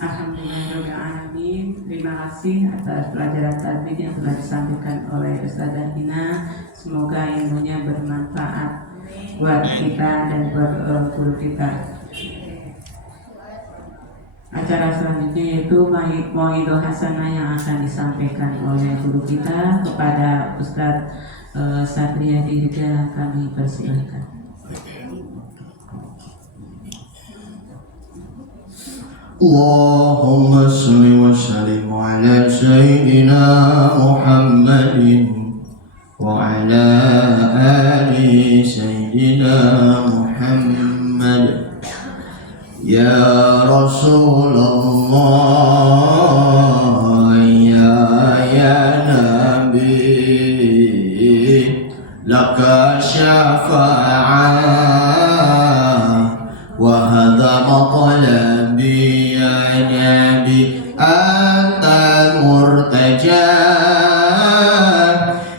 Alhamdulillahirrahmanirrahim. Terima kasih atas pelajaran tajwid yang telah disampaikan oleh Ustazah Hina. Semoga ilmunya bermanfaat buat kita dan buat guru kita. Acara selanjutnya yaitu Mauidhah Hasanah yang akan disampaikan oleh guru kita kepada Ustadz Satria Dirga. Kami persilakan. Allahumma salli wa sallim ala Sayyidina Muhammadin wa ala ali Sayyidina Muhammad. Ya Rasulullah, ya Nabi, laka syafa'ah wa hadha maqalabi ya Nabi, anta murtaja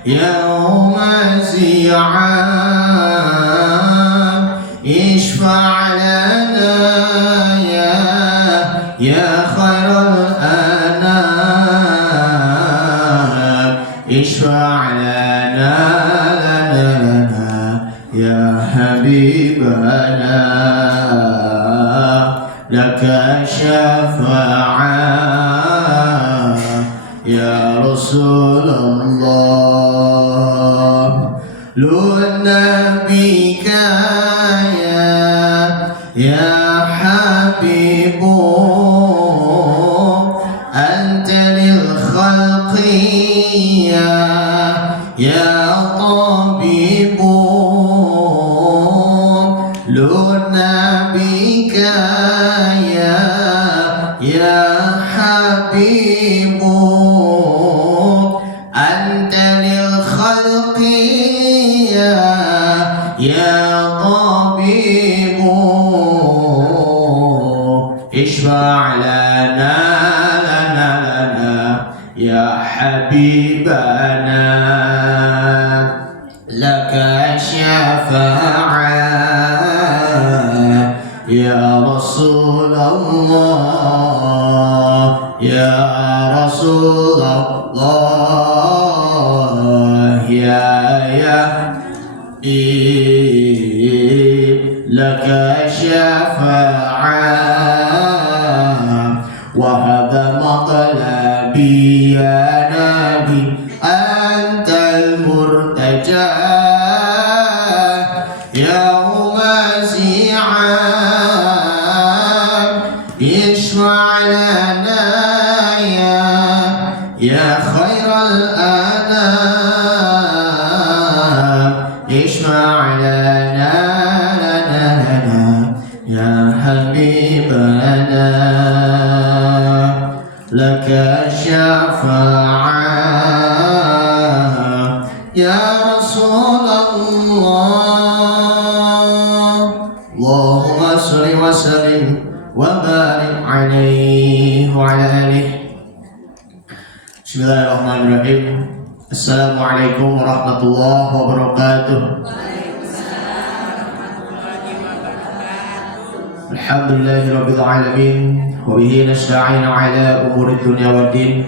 yawma zi'an, ishfa' lana ya khairul anam, ishfa' lana ya habibana, laka syafa'ah ya Rasulullah, lun nabika ya habibu, anta lil khalqi ya tabibu, lun nabika ya habibu, anta lil khalqi ya tabibu, ishfa' lana ya habibana, laka syafa'ah ya Rasulullah, ya Rasulullah, ya laka syafa'ah wa hadha maqalabi ya Nabi, antal murtaja yawma zi'an, ishfa' lana ya khairal anam, ishfa' lana ya habibana, laka syafa'ah ya Rasulullah. Allahumma salli wa sallim wa barik alaihi wa ala alihi. Bismillahirrahmanirrahim. Assalamualaikum warahmatullahi wabarakatuh. Alhamdulillahi rabbil alamin, wa bihi nasta'inu ala umuri dunya waddin,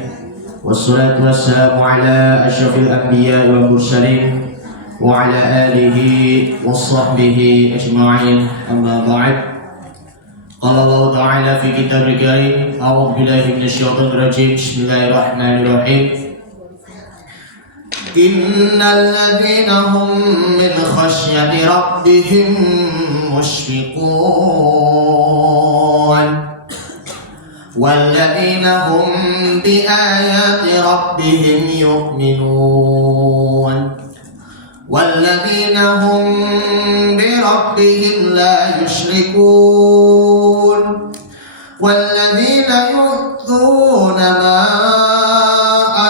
wassalatu wassalamu ala asyrafil anbiya wal mursalin wa ala alihi wassahbihi ajma'in, amma ba'd. Qala Allah ta'ala fi kitabil karim, a'udzu billahi minasyaitonir rajim, bismillahirrahmanirrahim. Innal ladzina hum min khasyati rabbihim mushfiqun walladzina hum bi ayati rabbihim yu'minun walladzina hum bi rabbihim la yushrikun walladzina yu'thuna ma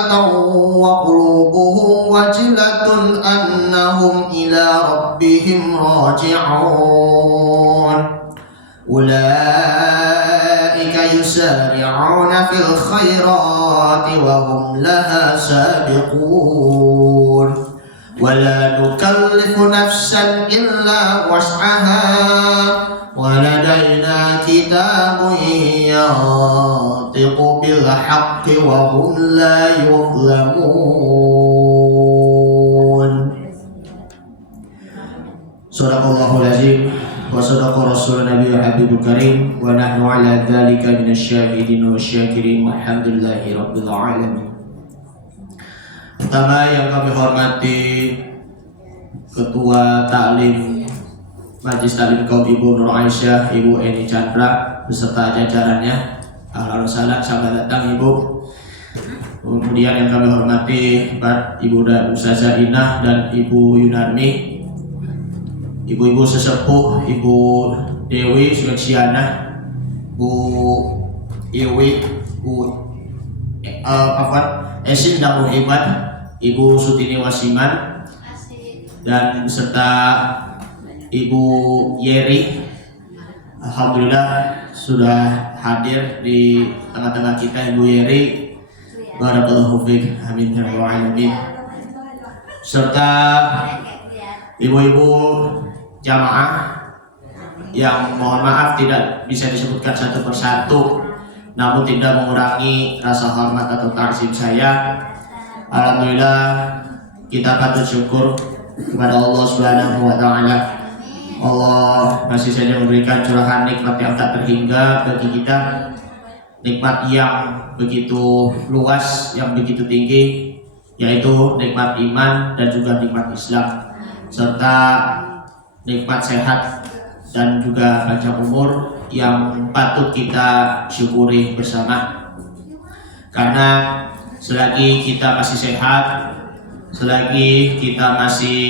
ataw wa qulubuhum wajilatun annahum ila rabbihim raji'un, ulaika yusari'una fil khairati wa hum laha sabiqun, wa la nukallifu nafsan illa wus'aha wa ladaina kitabun ينطق بالحق وهم لا يظلمون. صدق الله العظيم وصدق رسول النبي الحبيب الكريم ونحن على ذلك من الشاهدين والشاكرين والحمد لله رب العالمين. Pertama yang kami hormati Ketua Taklim Majelis Taklim Kaum Ibu Nur Aisyah, Ibu Eni Chandra beserta jajarannya. Ahlan salam, selamat datang Ibu. Kemudian yang kami hormati Ibu dan Ustazah Inah dan Ibu Yunarmi, ibu-ibu sesepuh, Ibu Dewi Suleksyana, Bu Iwi, Bu Esin dan Muhammad, Ibu Sutini Wasiman, dan beserta Ibu Yeri. Alhamdulillah sudah hadir di tengah-tengah kita Ibu Yeri. Barakallahu fiik, amin ya rabbal alamin. Serta ibu-ibu jamaah yang mohon maaf tidak bisa disebutkan satu persatu, namun tidak mengurangi rasa hormat atau takzim saya. Alhamdulillah kita patut syukur kepada Allah Subhanahu wa taala. Allah masih saja memberikan curahan nikmat yang tak terhingga bagi kita, nikmat yang begitu luas, yang begitu tinggi, yaitu nikmat iman dan juga nikmat Islam, serta nikmat sehat dan juga panjang umur yang patut kita syukuri bersama. Karena selagi kita masih sehat, selagi kita masih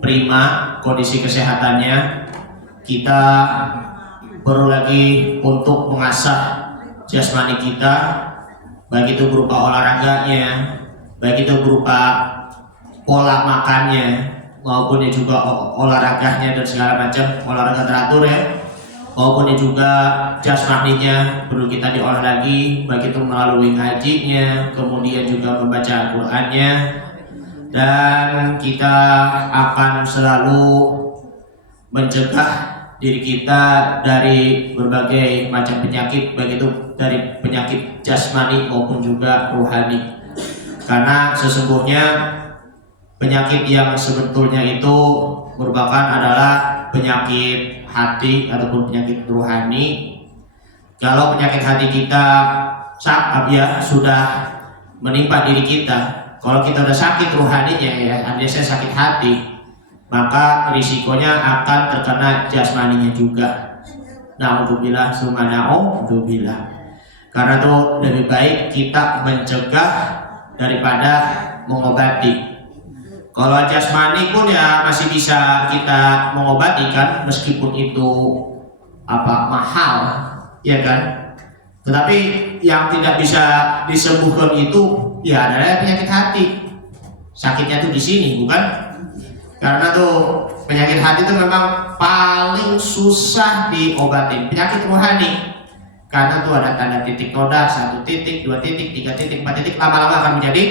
prima kondisi kesehatannya, kita perlu lagi untuk mengasah jasmani kita, baik itu berupa olahraganya, baik itu berupa pola makannya, maupun juga olahraganya dan segala macam olahraga teratur ya, maupun juga jasmaninya perlu kita diolah lagi, baik itu melalui ngajinya, kemudian juga membaca Al-Qur'annya. Dan kita akan selalu mencegah diri kita dari berbagai macam penyakit, baik itu dari penyakit jasmani maupun juga rohani. Karena sesungguhnya penyakit yang sebetulnya itu merupakan adalah penyakit hati ataupun penyakit rohani. Kalau penyakit hati kita sudah menimpa diri kita, kalau kita udah sakit rohaninya ya, alias sakit hati, maka risikonya akan terkena jasmaninya juga. Na'udzubillah summa na'udzubillah. Karena itu lebih baik kita mencegah daripada mengobati. Kalau jasmani pun ya masih bisa kita mengobati kan, meskipun itu mahal, ya kan. Tetapi yang tidak bisa disembuhkan itu ya adalah penyakit hati. Sakitnya tuh di sini, bukan? Karena tuh penyakit hati itu memang paling susah diobatin. Penyakit rohani, karena tuh ada tanda titik noda, 1 titik, 2 titik, 3 titik, 4 titik, lama-lama akan menjadi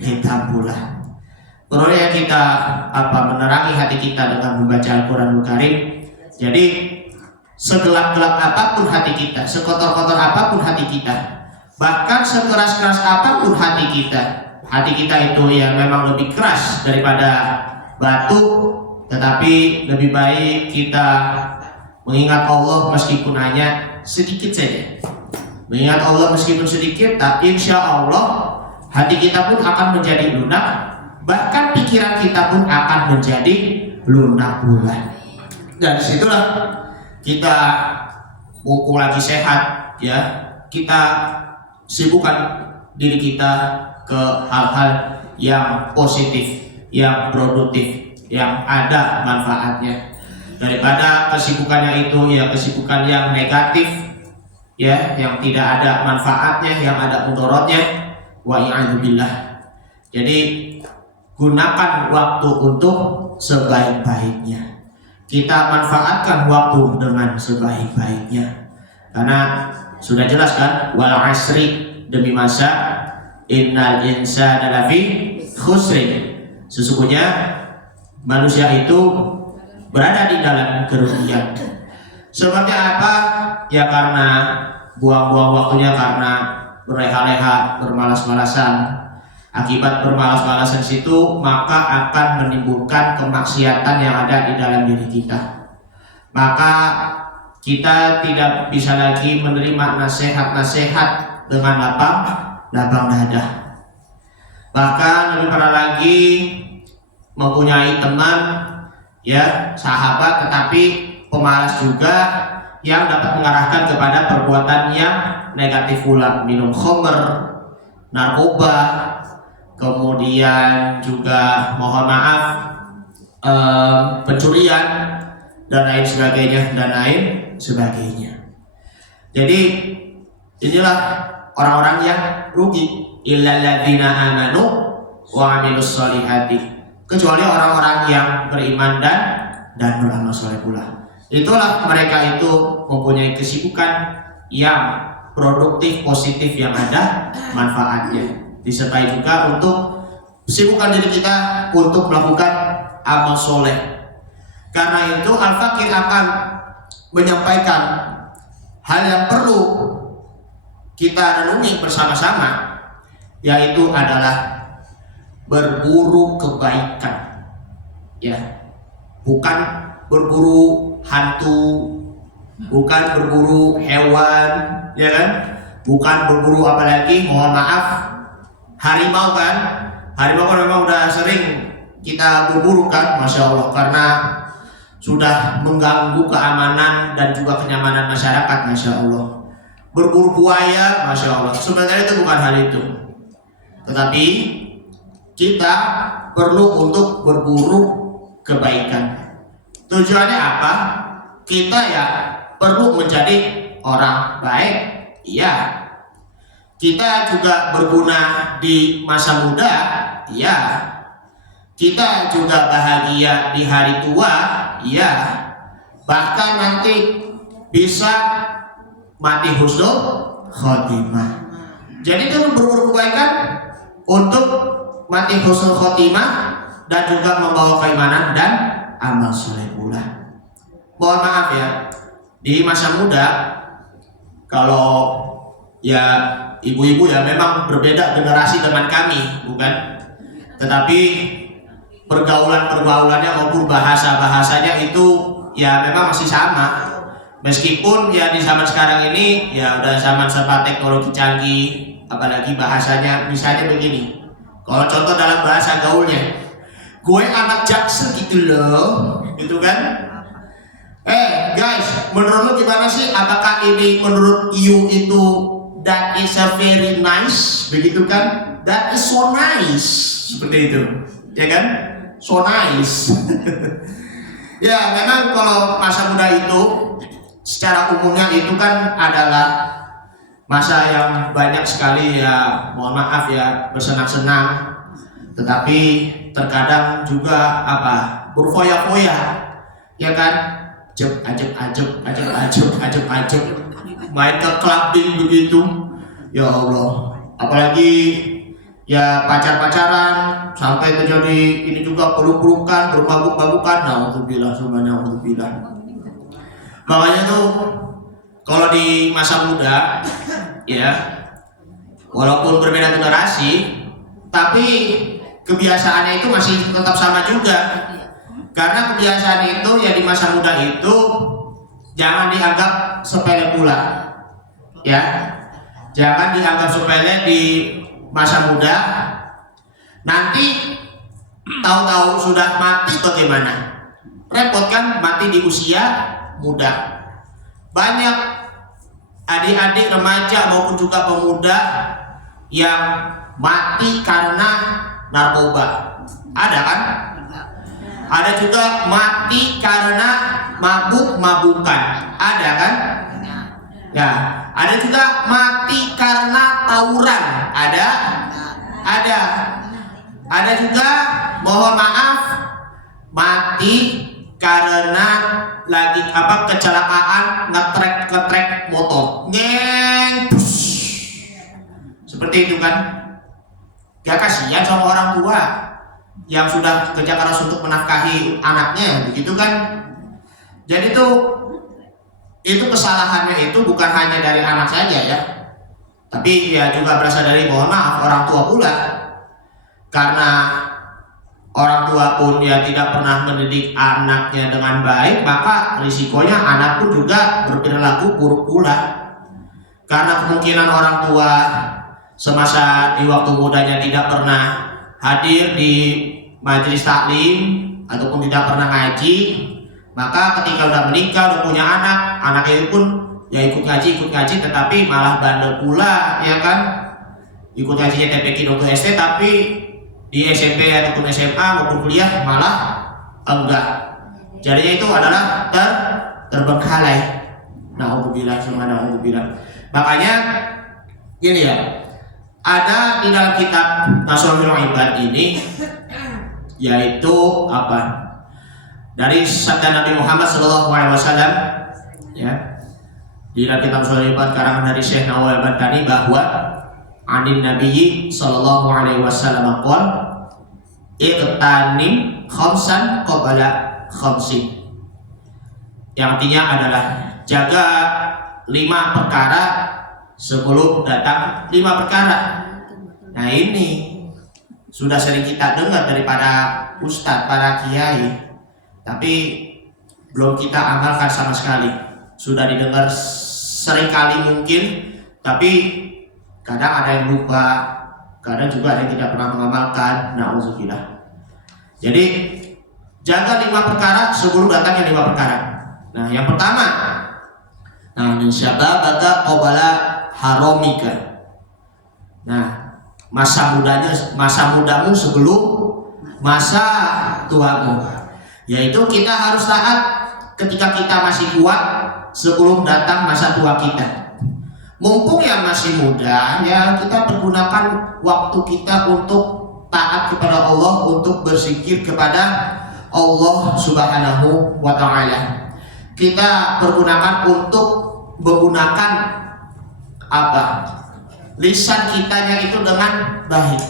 hitam pula. Perlunya kita menerangi hati kita dengan membaca Al-Quranul Karim. Jadi segelap-gelap apapun hati kita, sekotor-kotor apapun hati kita, bahkan sekeras-keras apapun hati kita itu ya memang lebih keras daripada batu, tetapi lebih baik kita mengingat Allah meskipun hanya sedikit saja. Mengingat Allah meskipun sedikit, tapi insya Allah hati kita pun akan menjadi lunak, bahkan pikiran kita pun akan menjadi lunak pula. Dan disitulah kita mumpung lagi sehat ya, kita sibukkan diri kita ke hal-hal yang positif, yang produktif, yang ada manfaatnya, daripada kesibukannya itu ya kesibukan yang negatif ya, yang tidak ada manfaatnya, yang ada mudaratnya. Wa a'udzubillah. Jadi gunakan waktu untuk sebaik-baiknya. Kita manfaatkan waktu dengan sebaik-baiknya. Karena sudah jelas kan, wal asri, demi masa, innal insana lafi khusrin. Sesungguhnya manusia itu berada di dalam kerugian. Sebabnya apa? Ya karena buang-buang waktunya karena berleha-leha, bermalas-malasan. Akibat bermalas-malasan situ maka akan menimbulkan kemaksiatan yang ada di dalam diri kita. Maka kita tidak bisa lagi menerima nasihat-nasihat dengan lapang dada. Bahkan lebih parah lagi, mempunyai teman ya, sahabat tetapi pemalas juga, yang dapat mengarahkan kepada perbuatan yang negatif pula, minum khamr, narkoba, kemudian juga mohon maaf pencurian dan lain sebagainya. Jadi inilah orang-orang yang rugi, illal ladzina amanu wa amilus solihati, kecuali orang-orang yang beriman dan beramal soleh pula. Itulah mereka itu mempunyai kesibukan yang produktif, positif, yang ada manfaatnya. Disertai juga untuk kesibukan diri kita untuk melakukan amal soleh. Karena itu Al-Fakir akan menyampaikan hal yang perlu kita renungi bersama-sama, yaitu adalah berburu kebaikan, ya, bukan berburu hantu, bukan berburu hewan, ya kan, bukan berburu apalagi mohon maaf harimau kan. Harimau kan memang udah sering kita berburu kan, masya Allah, karena sudah mengganggu keamanan dan juga kenyamanan masyarakat, masya Allah. Berburu buaya, masya Allah, sebenarnya itu bukan hal itu, tetapi kita perlu untuk berburu kebaikan. Tujuannya apa? Kita ya perlu menjadi orang baik, iya. Kita juga berguna di masa muda, iya. Kita juga bahagia di hari tua, iya. Bahkan nanti bisa mati husnul khotimah. Jadi itu berburu kebaikan untuk mati husnul khotimah dan juga membawa keimanan dan amal soleh pula. Mohon maaf ya, di masa muda kalau ya ibu-ibu ya memang berbeda generasi dengan kami, bukan? Tetapi pergaulannya maupun bahasanya itu ya memang masih sama. Meskipun ya di zaman sekarang ini ya udah zaman serba teknologi canggih, apalagi bahasanya misalnya begini. Kalau contoh dalam bahasa gaulnya, gue anak Jaksel gitu loh, gitu kan? Guys, menurut lu gimana sih? Apakah ini menurut you itu that is a very nice, begitu kan? That is so nice, seperti itu, ya kan? So nice. Ya, memang kalau masa muda itu secara umumnya itu kan adalah masa yang banyak sekali ya, mohon maaf ya, bersenang-senang, tetapi terkadang juga apa, berfoya-foya, ya kan? Ajep, main ke clubbing begitu, ya Allah. Apalagi ya pacaran sampai terjadi ini juga peluk-pelukan, bermabuk-mabukan, naudzubillah. Makanya tuh kalau di masa muda ya, walaupun berbeda generasi, tapi kebiasaannya itu masih tetap sama juga. Karena kebiasaan itu ya di masa muda itu jangan dianggap sepele pula, ya. Jangan dianggap sepele di masa muda. Nanti tahu-tahu sudah mati bagaimana? Repot kan, mati di usia muda. Banyak adik-adik remaja maupun juga pemuda yang mati karena narkoba. Ada kan? Ada juga mati karena mabuk-mabukan. Ada kan? Ya, ada juga mati karena tawuran. Ada juga mohon maaf mati karena lagi kecelakaan ngetrek motor. Seperti itu kan? Gak kasihan sama orang tua yang sudah kerja keras untuk menafkahi anaknya, begitu kan? Jadi tuh itu kesalahannya itu bukan hanya dari anak saja ya, tapi ya juga berasal dari, mohon maaf, orang tua pula. Karena orang tua pun ya tidak pernah mendidik anaknya dengan baik, maka risikonya anak pun juga berperilaku buruk pula. Karena kemungkinan orang tua semasa di waktu mudanya tidak pernah hadir di majelis taklim ataupun tidak pernah ngaji, maka ketika udah menikah, udah punya anak itu pun ya ikut ngaji, tetapi malah bandel pula, ya kan? Ikut ngajinya TPQ waktu SD, tapi di SMP ataupun SMA maupun kuliah malah enggak. Jadinya itu adalah terbengkalai. Na'udzubillah, na'udzubillah. Makanya gini ya, ada di dalam kitab Nasrul Ibad ini, yaitu apa? Dari sabda Nabi Muhammad SAW, ya, di dalam kitab Nasrul Ibad karangan dari Syekh Nawawi Al-Badani, bahwa anin Nabi SAW qol iqtanim khamsan qabla khamsin, yang artinya adalah jaga 5 perkara sebelum datang 5 perkara. Nah, ini sudah sering kita dengar daripada ustadz, para kiai, tapi belum kita amalkan sama sekali. Sudah didengar seringkali mungkin, tapi kadang ada yang lupa, kadang juga ada yang tidak pernah mengamalkan. Na'udzubillah. Jadi jaga 5 perkara sebelum datangnya 5 perkara. Nah, yang pertama, syababaka qabala haramika. Nah, masa mudamu sebelum masa tuamu. Yaitu kita harus taat ketika kita masih kuat sebelum datang masa tua kita. Mumpung yang masih muda, ya kita pergunakan waktu kita untuk taat kepada Allah, untuk berzikir kepada Allah Subhanahu wa ta'ala. Kita pergunakan untuk menggunakan apa? Lisan kitanya itu dengan baik.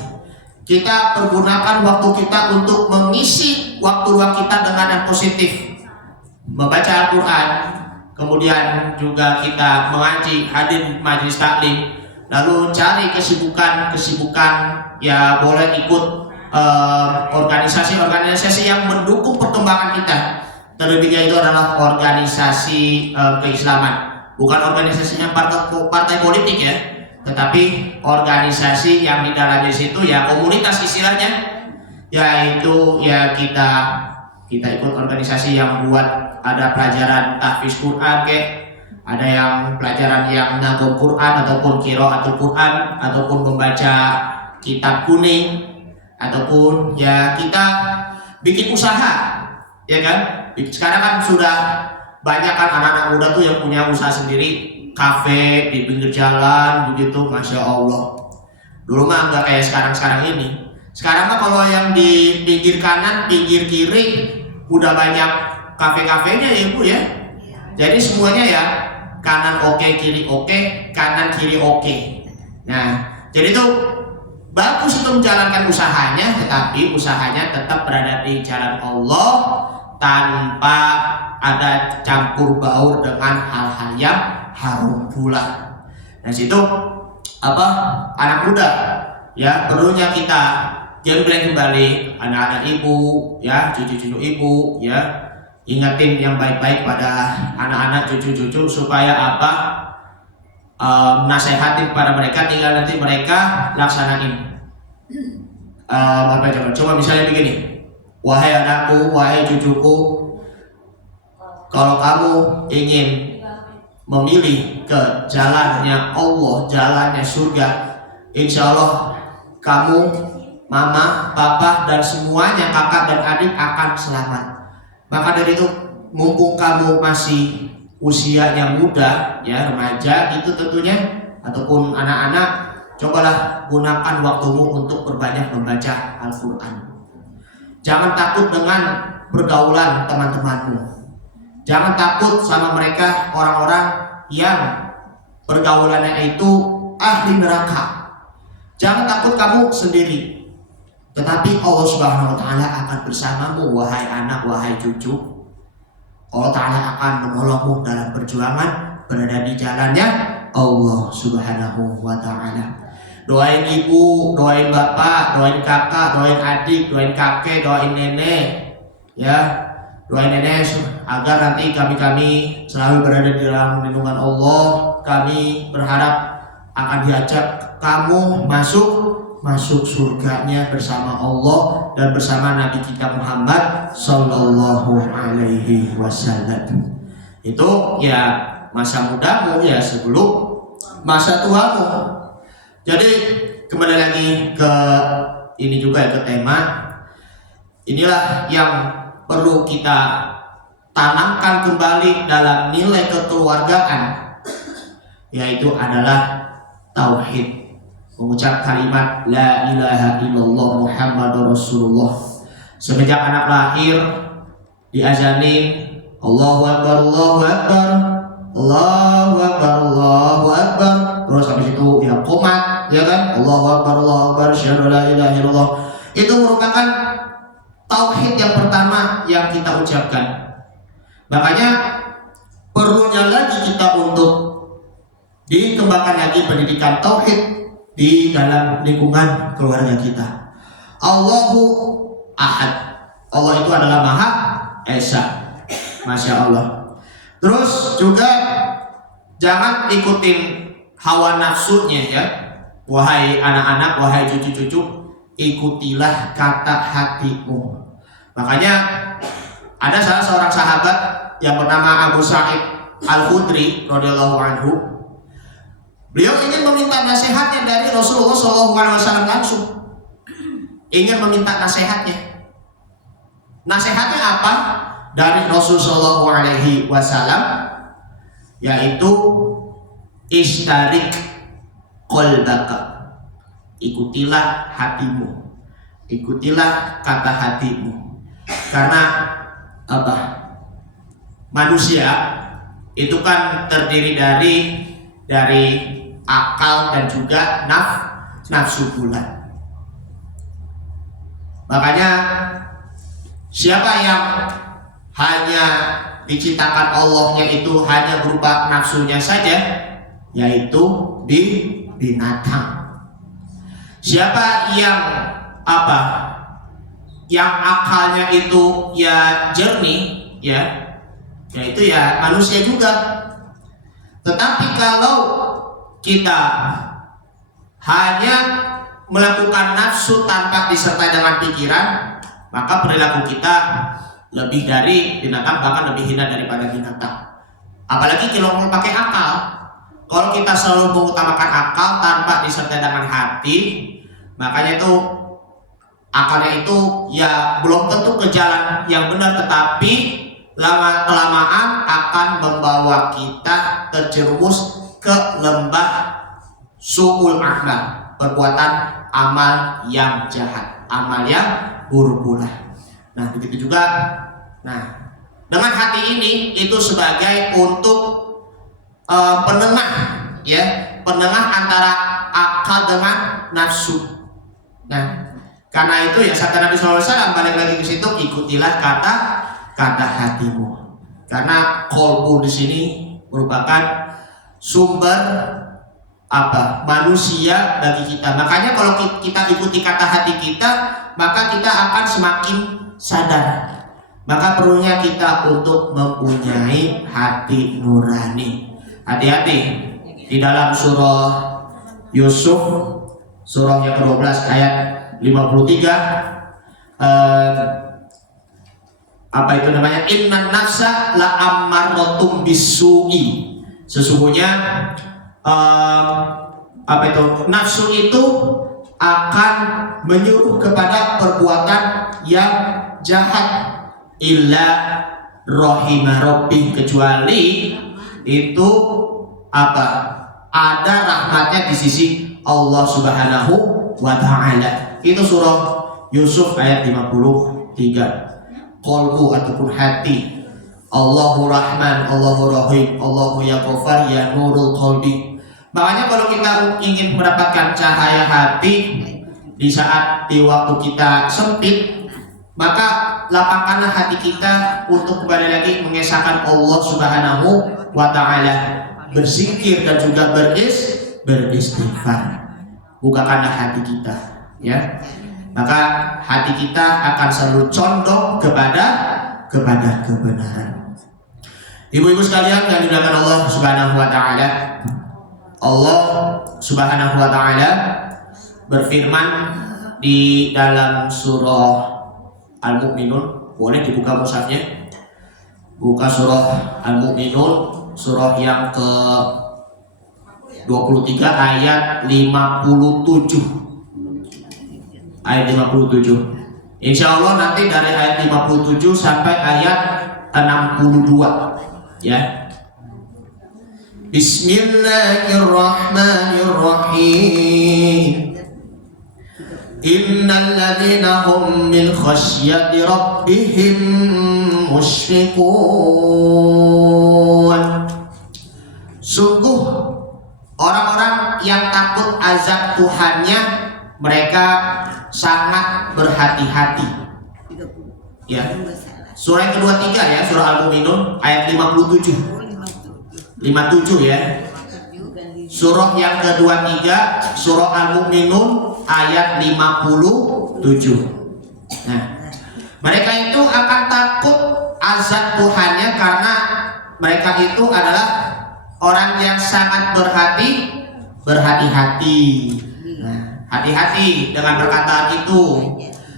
Kita pergunakan waktu kita untuk mengisi waktu luang kita dengan yang positif. Membaca Al-Quran, kemudian juga kita mengaji, hadir di majelis taklim, lalu cari kesibukan, ya boleh ikut organisasi yang mendukung perkembangan kita. Terlebihnya itu adalah organisasi keislaman, bukan organisasinya partai politik ya, tetapi organisasi yang di dalamnya situ ya komunitas istilahnya, yaitu ya kita ikut organisasi yang buat ada pelajaran tahfiz Quran ada yang pelajaran yang nagom Quran ataupun qiraatul Quran ataupun membaca kitab kuning, ataupun ya kita bikin usaha, ya kan? Sekarang kan sudah banyak kan anak-anak muda tuh yang punya usaha sendiri, kafe di pinggir jalan begitu, masya Allah. Dulu mah nggak kayak sekarang ini. Sekarang mah kalau yang di pinggir kanan, pinggir kiri udah banyak kafe-kafenya ya Bu ya. Jadi semuanya ya kanan oke, kiri oke, kanan kiri oke. Nah, jadi tuh bagus untuk menjalankan usahanya, tetapi usahanya tetap berada di jalan Allah tanpa ada campur baur dengan hal-hal yang haram pula. Nah, situ apa anak muda ya perlunya kita gemblang kembali anak-anak ibu ya, cucu-cucu ibu ya, ingatin yang baik-baik pada anak-anak cucu-cucu supaya apa nasihatin kepada mereka, tinggal nanti mereka laksanain. Coba misalnya begini, wahai anakku, wahai cucuku, kalau kamu ingin memilih ke jalannya Allah, jalannya surga, insya Allah kamu, mama, papa, dan semuanya, kakak dan adik akan selamat. Maka dari itu, mumpung kamu masih usianya muda, ya remaja itu tentunya, ataupun anak-anak, cobalah gunakan waktumu untuk berbanyak membaca Al-Quran. Jangan takut dengan pergaulan teman-temanmu. Jangan takut sama mereka, orang-orang yang pergaulannya itu ahli neraka. Jangan takut kamu sendiri, tetapi Allah Subhanahu wa ta'ala akan bersamamu, wahai anak, wahai cucu. Allah Ta'ala akan menolongmu dalam perjuangan berada di jalannya Allah Subhanahu wa Ta'ala. Doain ibu, doain bapak, doain kakak, doain adik, doain kakek, doain nenek, ya, doain nenek agar nanti kami selalu berada di dalam lindungan Allah. Kami berharap akan diajak kamu masuk surganya bersama Allah dan bersama Nabi kita Muhammad Sallallahu Alaihi Wasallam. Itu ya masa mudamu ya sebelum masa tuamu. Jadi kembali lagi ke ini juga ke tema. Inilah yang perlu kita tanamkan kembali dalam nilai kekeluargaan, yaitu adalah tauhid. Mengucap kalimat la ilaha illallah Muhammadur Rasulullah. Semenjak anak lahir diazanin Allahu Akbar, Allahu Akbar, Allahu Akbar, Allahu Akbar. Terus habis itu ya qomat, ya kan? Allahu Akbar, Allahu Akbar, syahadu la ilaha illallah. Itu merupakan tauhid yang pertama yang kita ucapkan. Makanya perlunya lagi kita untuk dikembangkan lagi pendidikan tauhid di dalam lingkungan keluarga kita. Allahu Ahad. Allah itu adalah Maha Esa. Masya Allah. Terus juga jangan ikutin hawa nafsunya ya. Wahai anak-anak, wahai cucu-cucu, ikutilah kata hatimu. Makanya ada salah seorang sahabat yang bernama Abu Sa'id Al-Khudri radhiyallahu anhu. Beliau ingin meminta nasihatnya dari Rasulullah SAW langsung. Ingin meminta nasihatnya. Nasihatnya apa? Dari Rasulullah SAW, yaitu istarik qalbaka. Ikutilah hatimu. Ikutilah kata hatimu. Karena apa? Manusia itu kan terdiri dari akal dan juga nafsu pula. Makanya siapa yang hanya diciptakan Allahnya itu hanya berupa nafsunya saja, yaitu binatang. Siapa yang apa? Yang akalnya itu ya jernih, yaitu ya manusia juga. Tetapi kalau kita hanya melakukan nafsu tanpa disertai dengan pikiran, maka perilaku kita lebih dari binatang, bahkan lebih hina daripada binatang. Apalagi kalau mau pakai akal. Kalau kita selalu mengutamakan akal tanpa disertai dengan hati, makanya itu akalnya itu ya belum tentu ke jalan yang benar, tetapi lama-kelamaan akan membawa kita terjerumus ke lembah su'ul amal, perbuatan amal yang jahat, amal yang buruk pula. Nah, begitu juga. Nah, dengan hati ini itu sebagai untuk penengah, ya, penengah antara akal dengan nafsu. Nah, karena itu ya sabda Nabi SAW balik lagi ke situ, ikutilah kata hatimu. Karena qalbu di sini merupakan sumber apa? Manusia bagi kita. Makanya kalau kita ikuti kata hati kita, maka kita akan semakin sadar. Maka perlunya kita untuk mempunyai hati nurani. Hati-hati di dalam surah Yusuf, surah yang ke-12 ayat 53, apa itu namanya? Innan nafsa la ammarratum bisu'i. Sesungguhnya apa itu? Nafsu itu akan menyuruh kepada perbuatan yang jahat. Illa rahimah rabbih, kecuali itu apa? Ada rahmatnya di sisi Allah Subhanahu wa Ta'ala. Itu surah Yusuf ayat 53. Qalbu ataupun hati. Allahu Rahman, Allahu Rahim, Allahu Ya Ghafar, Ya Nurul Qalbi. Makanya kalau kita ingin mendapatkan cahaya hati di saat di waktu kita sempit, maka lapangkanlah hati kita untuk kembali lagi mengesahkan Allah Subhanahu wa Ta'ala, berzikir dan juga beristighfar. Bukakanlah hati kita, ya. Maka hati kita akan selalu condong kepada kebenaran. Ibu-ibu sekalian yang dimuliakan Allah Subhanahu wa Ta'ala, Allah Subhanahu wa Ta'ala berfirman di dalam surah Al-Mu'minun. Boleh dibuka mushafnya, buka surah Al-Mu'minun, surah yang ke 23 ayat 57. Ayat 57. Insya Allah nanti dari ayat 57 sampai ayat 62, ya. Bismillahirrahmanirrahim. Innal ladzina hum min khasyati rabbihim musyfiqun. Sungguh orang-orang yang takut azab Tuhannya, mereka sangat berhati-hati. Ya. Surah yang kedua tiga, ya, surah Al-Mu'minun ayat 57. 57, ya. Surah yang kedua tiga, surah Al-Mu'minun ayat 57. Nah, mereka itu akan takut azab Tuhannya karena mereka itu adalah orang yang sangat berhati-hati. Nah, hati-hati dengan perkataan itu,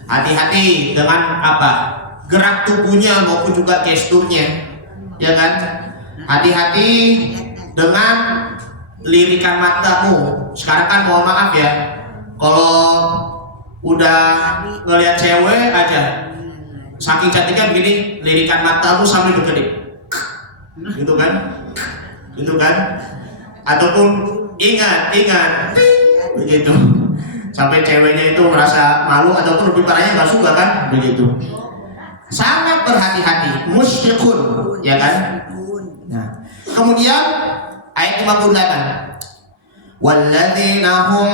hati-hati dengan apa? Gerak tubuhnya maupun juga gesturnya, ya kan? Hati-hati dengan lirikan matamu. Sekarang kan mohon maaf ya, kalau udah ngelihat cewek aja, saking cantiknya begini, lirikan matamu sambil berkedip, gitu kan? Gitu kan? Ataupun ingat, begitu. Sampai ceweknya itu merasa malu ataupun lebih parahnya nggak suka kan? Begitu. Sangat berhati-hati, musyfiqun, ya kan? Nah, kemudian ayat 58. Walladzina hum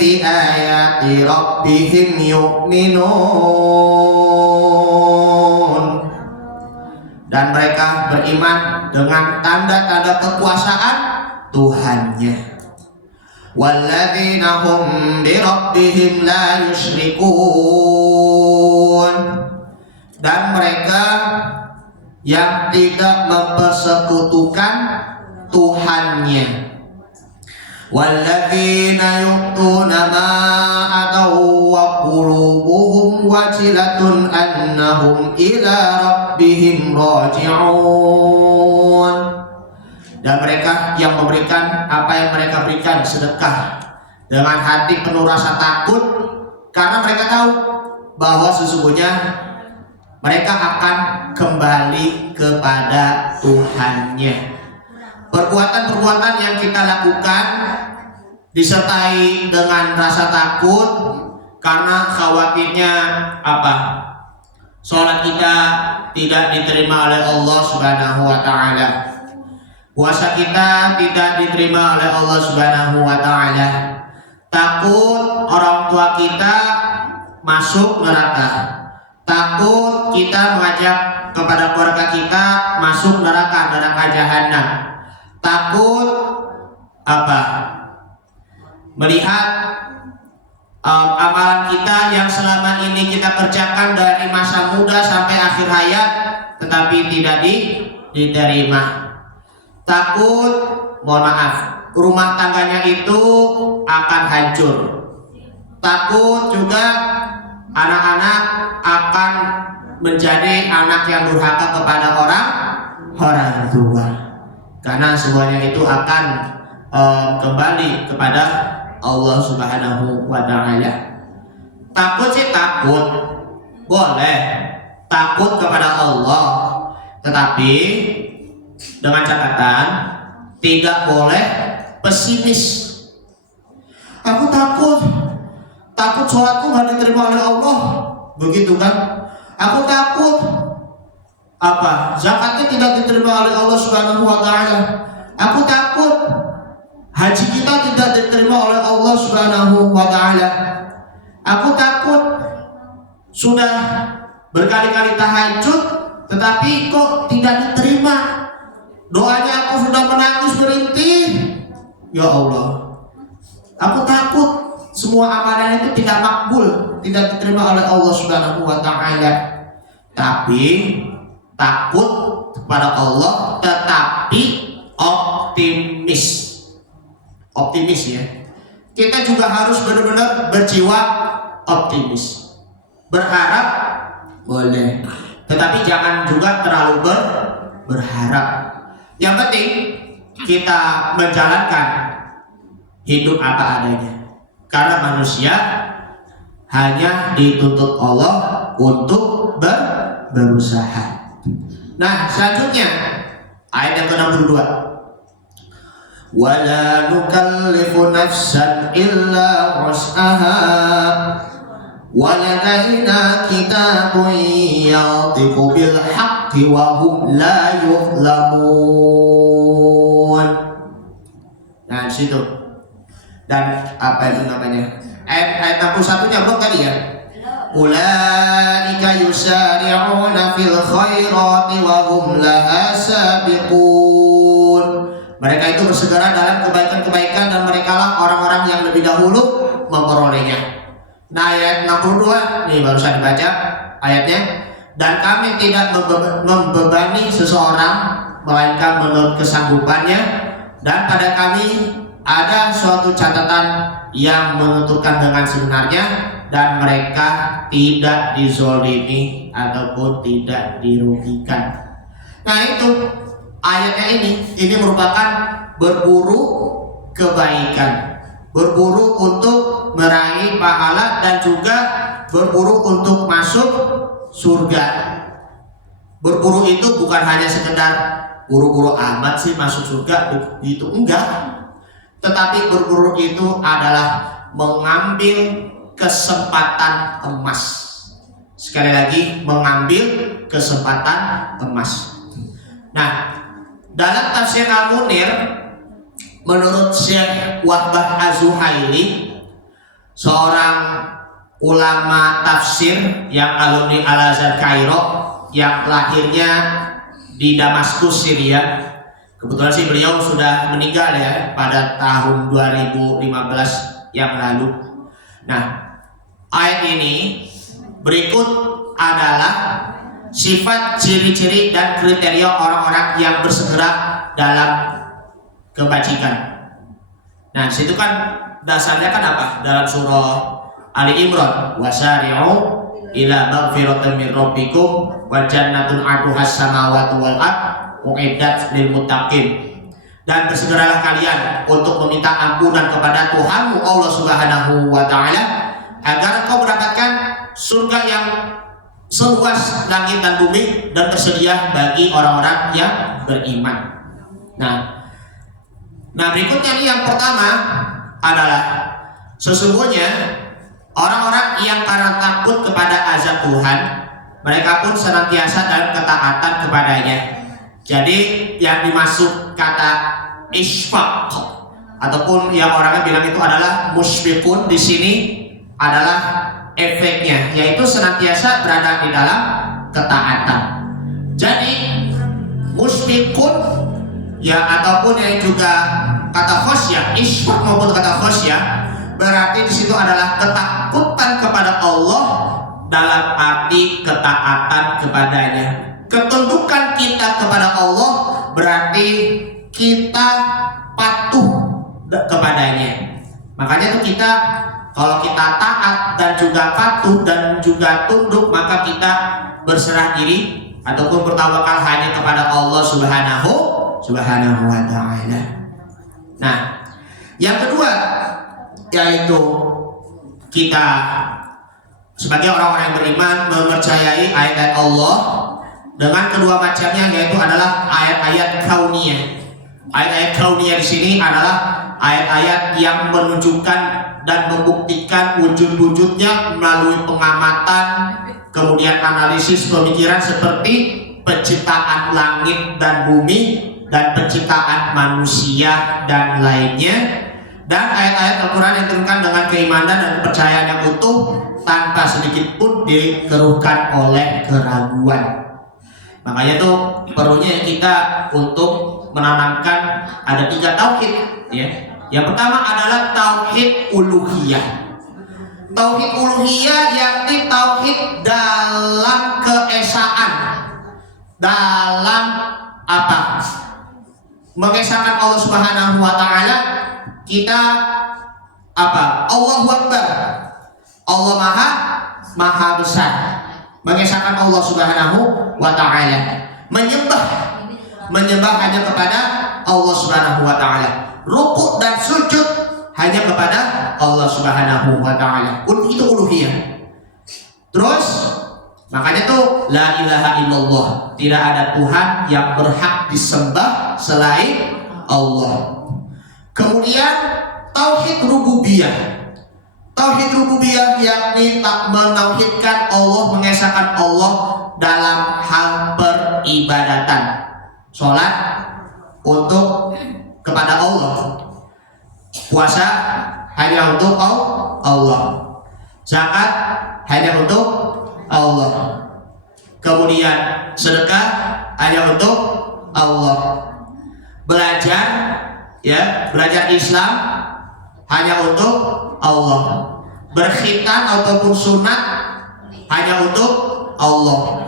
bi ayati rabbihim yu'minun. Dan mereka beriman dengan tanda-tanda kekuasaan Tuhannya. Walladzina hum bi rabbihim la yusyrikun. Dan mereka yang tidak mempersekutukan Tuhannya. Walladzina yu'tuna ma ataw wa qulubuhum wajilatun annahum ila rabbihim raji'un. Dan mereka yang memberikan apa yang mereka berikan sedekah dengan hati penuh rasa takut, karena mereka tahu bahwa sesungguhnya mereka akan kembali kepada Tuhannya. Perbuatan-perbuatan yang kita lakukan disertai dengan rasa takut karena khawatirnya apa? Sholat kita tidak diterima oleh Allah Subhanahu wa Ta'ala. Puasa kita tidak diterima oleh Allah Subhanahu wa Ta'ala. Takut orang tua kita masuk neraka. Takut kita mengajak kepada keluarga kita masuk neraka jahanam. Takut apa? Melihat amalan kita yang selama ini kita kerjakan dari masa muda sampai akhir hayat, tetapi tidak diterima. Takut, mohon maaf, rumah tangganya itu akan hancur. Takut juga anak-anak akan menjadi anak yang durhaka kepada orang tua, karena semuanya itu akan kembali kepada Allah Subhanahu wa Ta'ala. Takut sih takut, boleh takut kepada Allah, tetapi dengan catatan tidak boleh pesimis. Aku takut sholatku nggak diterima oleh Allah, begitu kan? Aku takut apa? Zakatnya tidak diterima oleh Allah Subhanahu wa Ta'ala. Aku takut haji kita tidak diterima oleh Allah Subhanahu wa Ta'ala. Aku takut sudah berkali-kali tahajud, tetapi kok tidak diterima. Doanya aku sudah menangis merintih. Ya Allah, aku takut semua amalan itu tidak makbul, tidak diterima oleh Allah Subhanahu wa Ta'ala. Tapi takut kepada Allah, tetapi optimis ya. Kita juga harus benar-benar berjiwa optimis. Berharap boleh, tetapi jangan juga terlalu berharap. Yang penting kita menjalankan hidup apa adanya, karena manusia hanya dituntut Allah untuk berusaha. Nah, selanjutnya ayat yang ke-62. Wala nukallifu nafsan illa wus'aha waladaina kitabun yantiqu bil haqqi wa hum la yuzlamun. Nah, situ. Dan apa itu namanya? Ayat 61-nya belum tadi ya? Ulaika yusari'una fil khairati wa hum laha sabiqun. Mereka itu bersegera dalam kebaikan-kebaikan dan merekalah orang-orang yang lebih dahulu memperolehnya. Nah, ayat 62 nih barusan dibaca ayatnya. Dan kami tidak membebani seseorang melainkan menurut kesanggupannya, dan pada kami ada suatu catatan yang menentukan dengan sebenarnya, dan mereka tidak dizolimi ataupun tidak dirugikan. Nah, itu ayatnya ini merupakan berburu kebaikan, berburu untuk meraih pahala, dan juga berburu untuk masuk surga. Berburu itu bukan hanya sekedar buru-buru amat sih masuk surga, itu enggak. Tetapi berburu itu adalah mengambil kesempatan emas. Sekali lagi, mengambil kesempatan emas. Nah, dalam tafsir Al-Munir, menurut Syekh Wahbah Az-Zuhaili, seorang ulama tafsir yang alumni Al-Azhar Kairo, yang lahirnya di Damaskus, Syria. Kebetulan sih beliau sudah meninggal ya pada tahun 2015 yang lalu. Nah, ayat ini berikut adalah sifat, ciri-ciri, dan kriteria orang-orang yang bersegera dalam kebajikan. Nah, situ kan dasarnya kan apa? Dalam surah Ali Imran, wasari'u ila maghfiratin min rabbikum wa jannatun 'arduhas samawati wal ardh uiddat lil muttaqin. Dan bersegeralah kalian untuk meminta ampunan kepada Tuhanmu Allah Subhanahu wa Ta'ala, agar kau mendapatkan surga yang seluas langit dan bumi dan tersedia bagi orang-orang yang beriman. Nah, berikutnya nih, yang pertama adalah sesungguhnya orang-orang yang karena takut kepada azab Tuhan, mereka pun senantiasa dalam ketaatan kepadanya. Jadi yang dimaksud kata isfaq ataupun yang orangnya bilang itu adalah musfiqun, di sini adalah efeknya, yaitu senantiasa berada di dalam ketaatan. Jadi musfiqun ya, ataupun yang juga kata khosyah, isfaq maupun kata khosyah, berarti di situ adalah ketakutan kepada Allah dalam arti ketaatan kepadanya. Ketundukan kita kepada Allah berarti kita patuh kepadanya. Makanya tuh kita, kalau kita taat dan juga patuh dan juga tunduk, maka kita berserah diri ataupun bertawakal hanya kepada Allah Subhanahu wa Ta'ala. Nah, yang kedua yaitu kita sebagai orang-orang yang beriman mempercayai ayat-ayat Allah dengan kedua macamnya, yaitu adalah ayat-ayat kauniyah. Ayat-ayat kauniyah di sini adalah ayat-ayat yang menunjukkan dan membuktikan wujud-wujudnya melalui pengamatan, kemudian analisis pemikiran, seperti penciptaan langit dan bumi dan penciptaan manusia dan lainnya. dan ayat-ayat Al-Quran yang diturunkan dengan keimanan dan kepercayaan yang utuh tanpa sedikit pun dikeruhkan oleh keraguan. Makanya tuh perlunya kita untuk menanamkan ada 3 tauhid ya. Yang pertama adalah tauhid uluhiyah. Tauhid uluhiyah yakni tauhid dalam keesaan, dalam apa? Mengesahkan Allah Subhanahu wa taala. Kita apa? Allahu Akbar. Allah Maha besar. Mengesahkan Allah Subhanahu wa taala. Menyembah hanya kepada Allah Subhanahu wa taala. Rukuk dan sujud hanya kepada Allah Subhanahu wa taala. Itu uluhiyah. Terus makanya tuh la ilaha illallah, tidak ada Tuhan yang berhak disembah selain Allah. Kemudian tauhid rububiyah. Tauhid rububiyah yakni tak menauhidkan Allah, mengesahkan Allah dalam hal peribadatan. Salat untuk kepada Allah, puasa hanya untuk Allah, zakat hanya untuk Allah, kemudian sedekah hanya untuk Allah, belajar Islam hanya untuk Allah, berkhitan ataupun sunat hanya untuk Allah,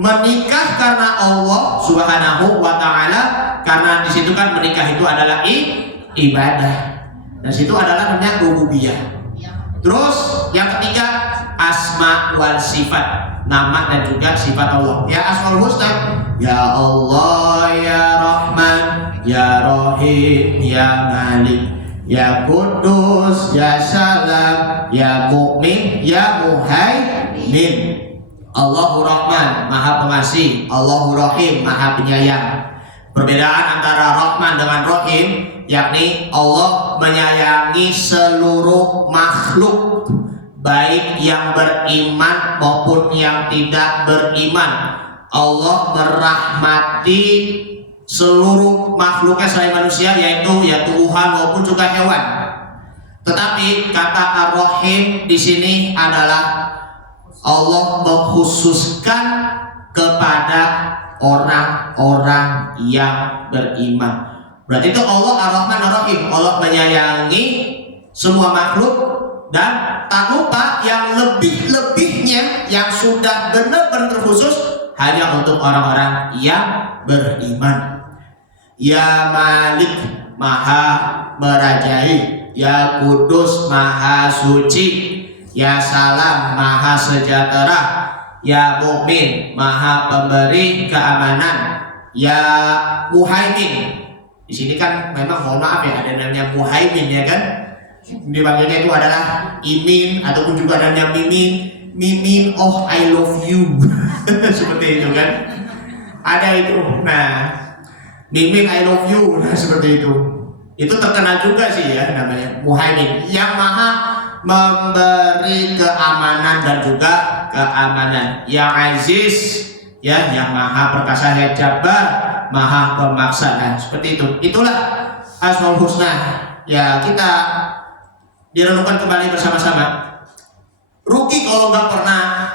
menikah karena Allah Subhanahu wa taala, karena di situ kan menikah itu adalah ibadah. Dan situ adalah namanya rububiyah. Terus yang ketiga asma wal sifat, nama dan juga sifat Allah. Ya asmaul husna, ya Allah, ya Rahman, ya Rahim, ya Malik, ya Kudus, ya Salam, ya Mu'min, ya Muhaimin. Allahu Rahman, Maha Pengasih. Allahu Rahim, Maha Penyayang. Perbedaan antara Rahman dengan Rahim yakni Allah menyayangi seluruh makhluk, baik yang beriman maupun yang tidak beriman. Allah merahmati seluruh makhluknya selain manusia, yaitu Tuhan maupun juga hewan. Tetapi kata Ar-Rahim di sini adalah Allah mengkhususkan kepada orang-orang yang beriman. Berarti itu Allah Ar-Rahman Ar-Rahim. Allah menyayangi semua makhluk, dan tak lupa yang lebih-lebihnya yang sudah benar-benar terkhusus hanya untuk orang-orang yang beriman. Ya Malik, Maha merajai. Ya Kudus, Maha suci. Ya Salam, Maha sejahtera. Ya Mukmin, Maha pemberi keamanan. Ya Muhaimin. Di sini kan memang mohon maaf ya, ada namanya Muhaimin ya kan. Dipanggilnya itu adalah Imin ataupun juga namanya Mimin, oh I love you. Seperti itu kan. Ada itu. Nah, Mimin I love you. Nah, seperti itu. Itu terkenal juga sih ya namanya Muhaimin, yang Maha memberi keamanan dan juga keamanan. Yang Aziz ya, yang Maha perkasa, yang Jabbar, Maha pemaksa. Nah, seperti itu. Itulah Asmaul Husna. Ya, kita direnungkan kembali bersama-sama. Rugi kalau nggak pernah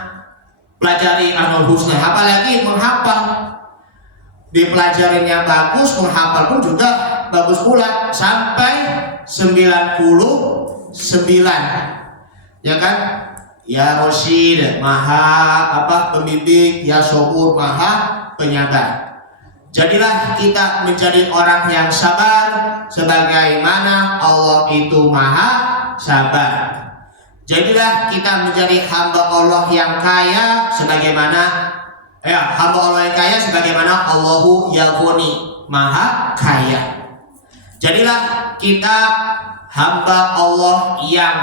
pelajari Asmaul Husna, apalagi menghafal. Dipelajarinya bagus, menghafal pun juga bagus pula, sampai 99, ya kan? Ya Rosyid, Maha pembimbing. Ya Sobur, Maha penyabar. Jadilah kita menjadi orang yang sabar, sebagaimana Allah itu Maha sabar. Jadilah kita menjadi hamba Allah yang kaya, sebagaimana hamba Allah yang kaya sebagaimana Allahu Yaghni, Maha kaya. Jadilah kita hamba Allah yang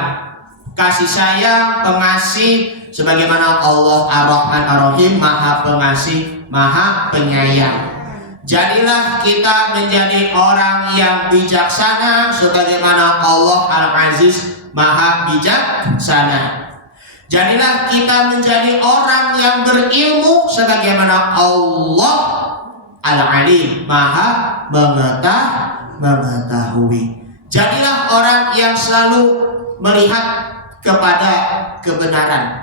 kasih sayang, pengasih, sebagaimana Allah Ar-Rahman Ar-Rahim, Maha pengasih, Maha penyayang. Jadilah kita menjadi orang yang bijaksana, sebagaimana Allah Al-Aziz, Maha bijaksana. Jadilah kita menjadi orang yang berilmu, sebagaimana Allah Al-Alim, Maha mengetahui. Jadilah orang yang selalu melihat kepada kebenaran.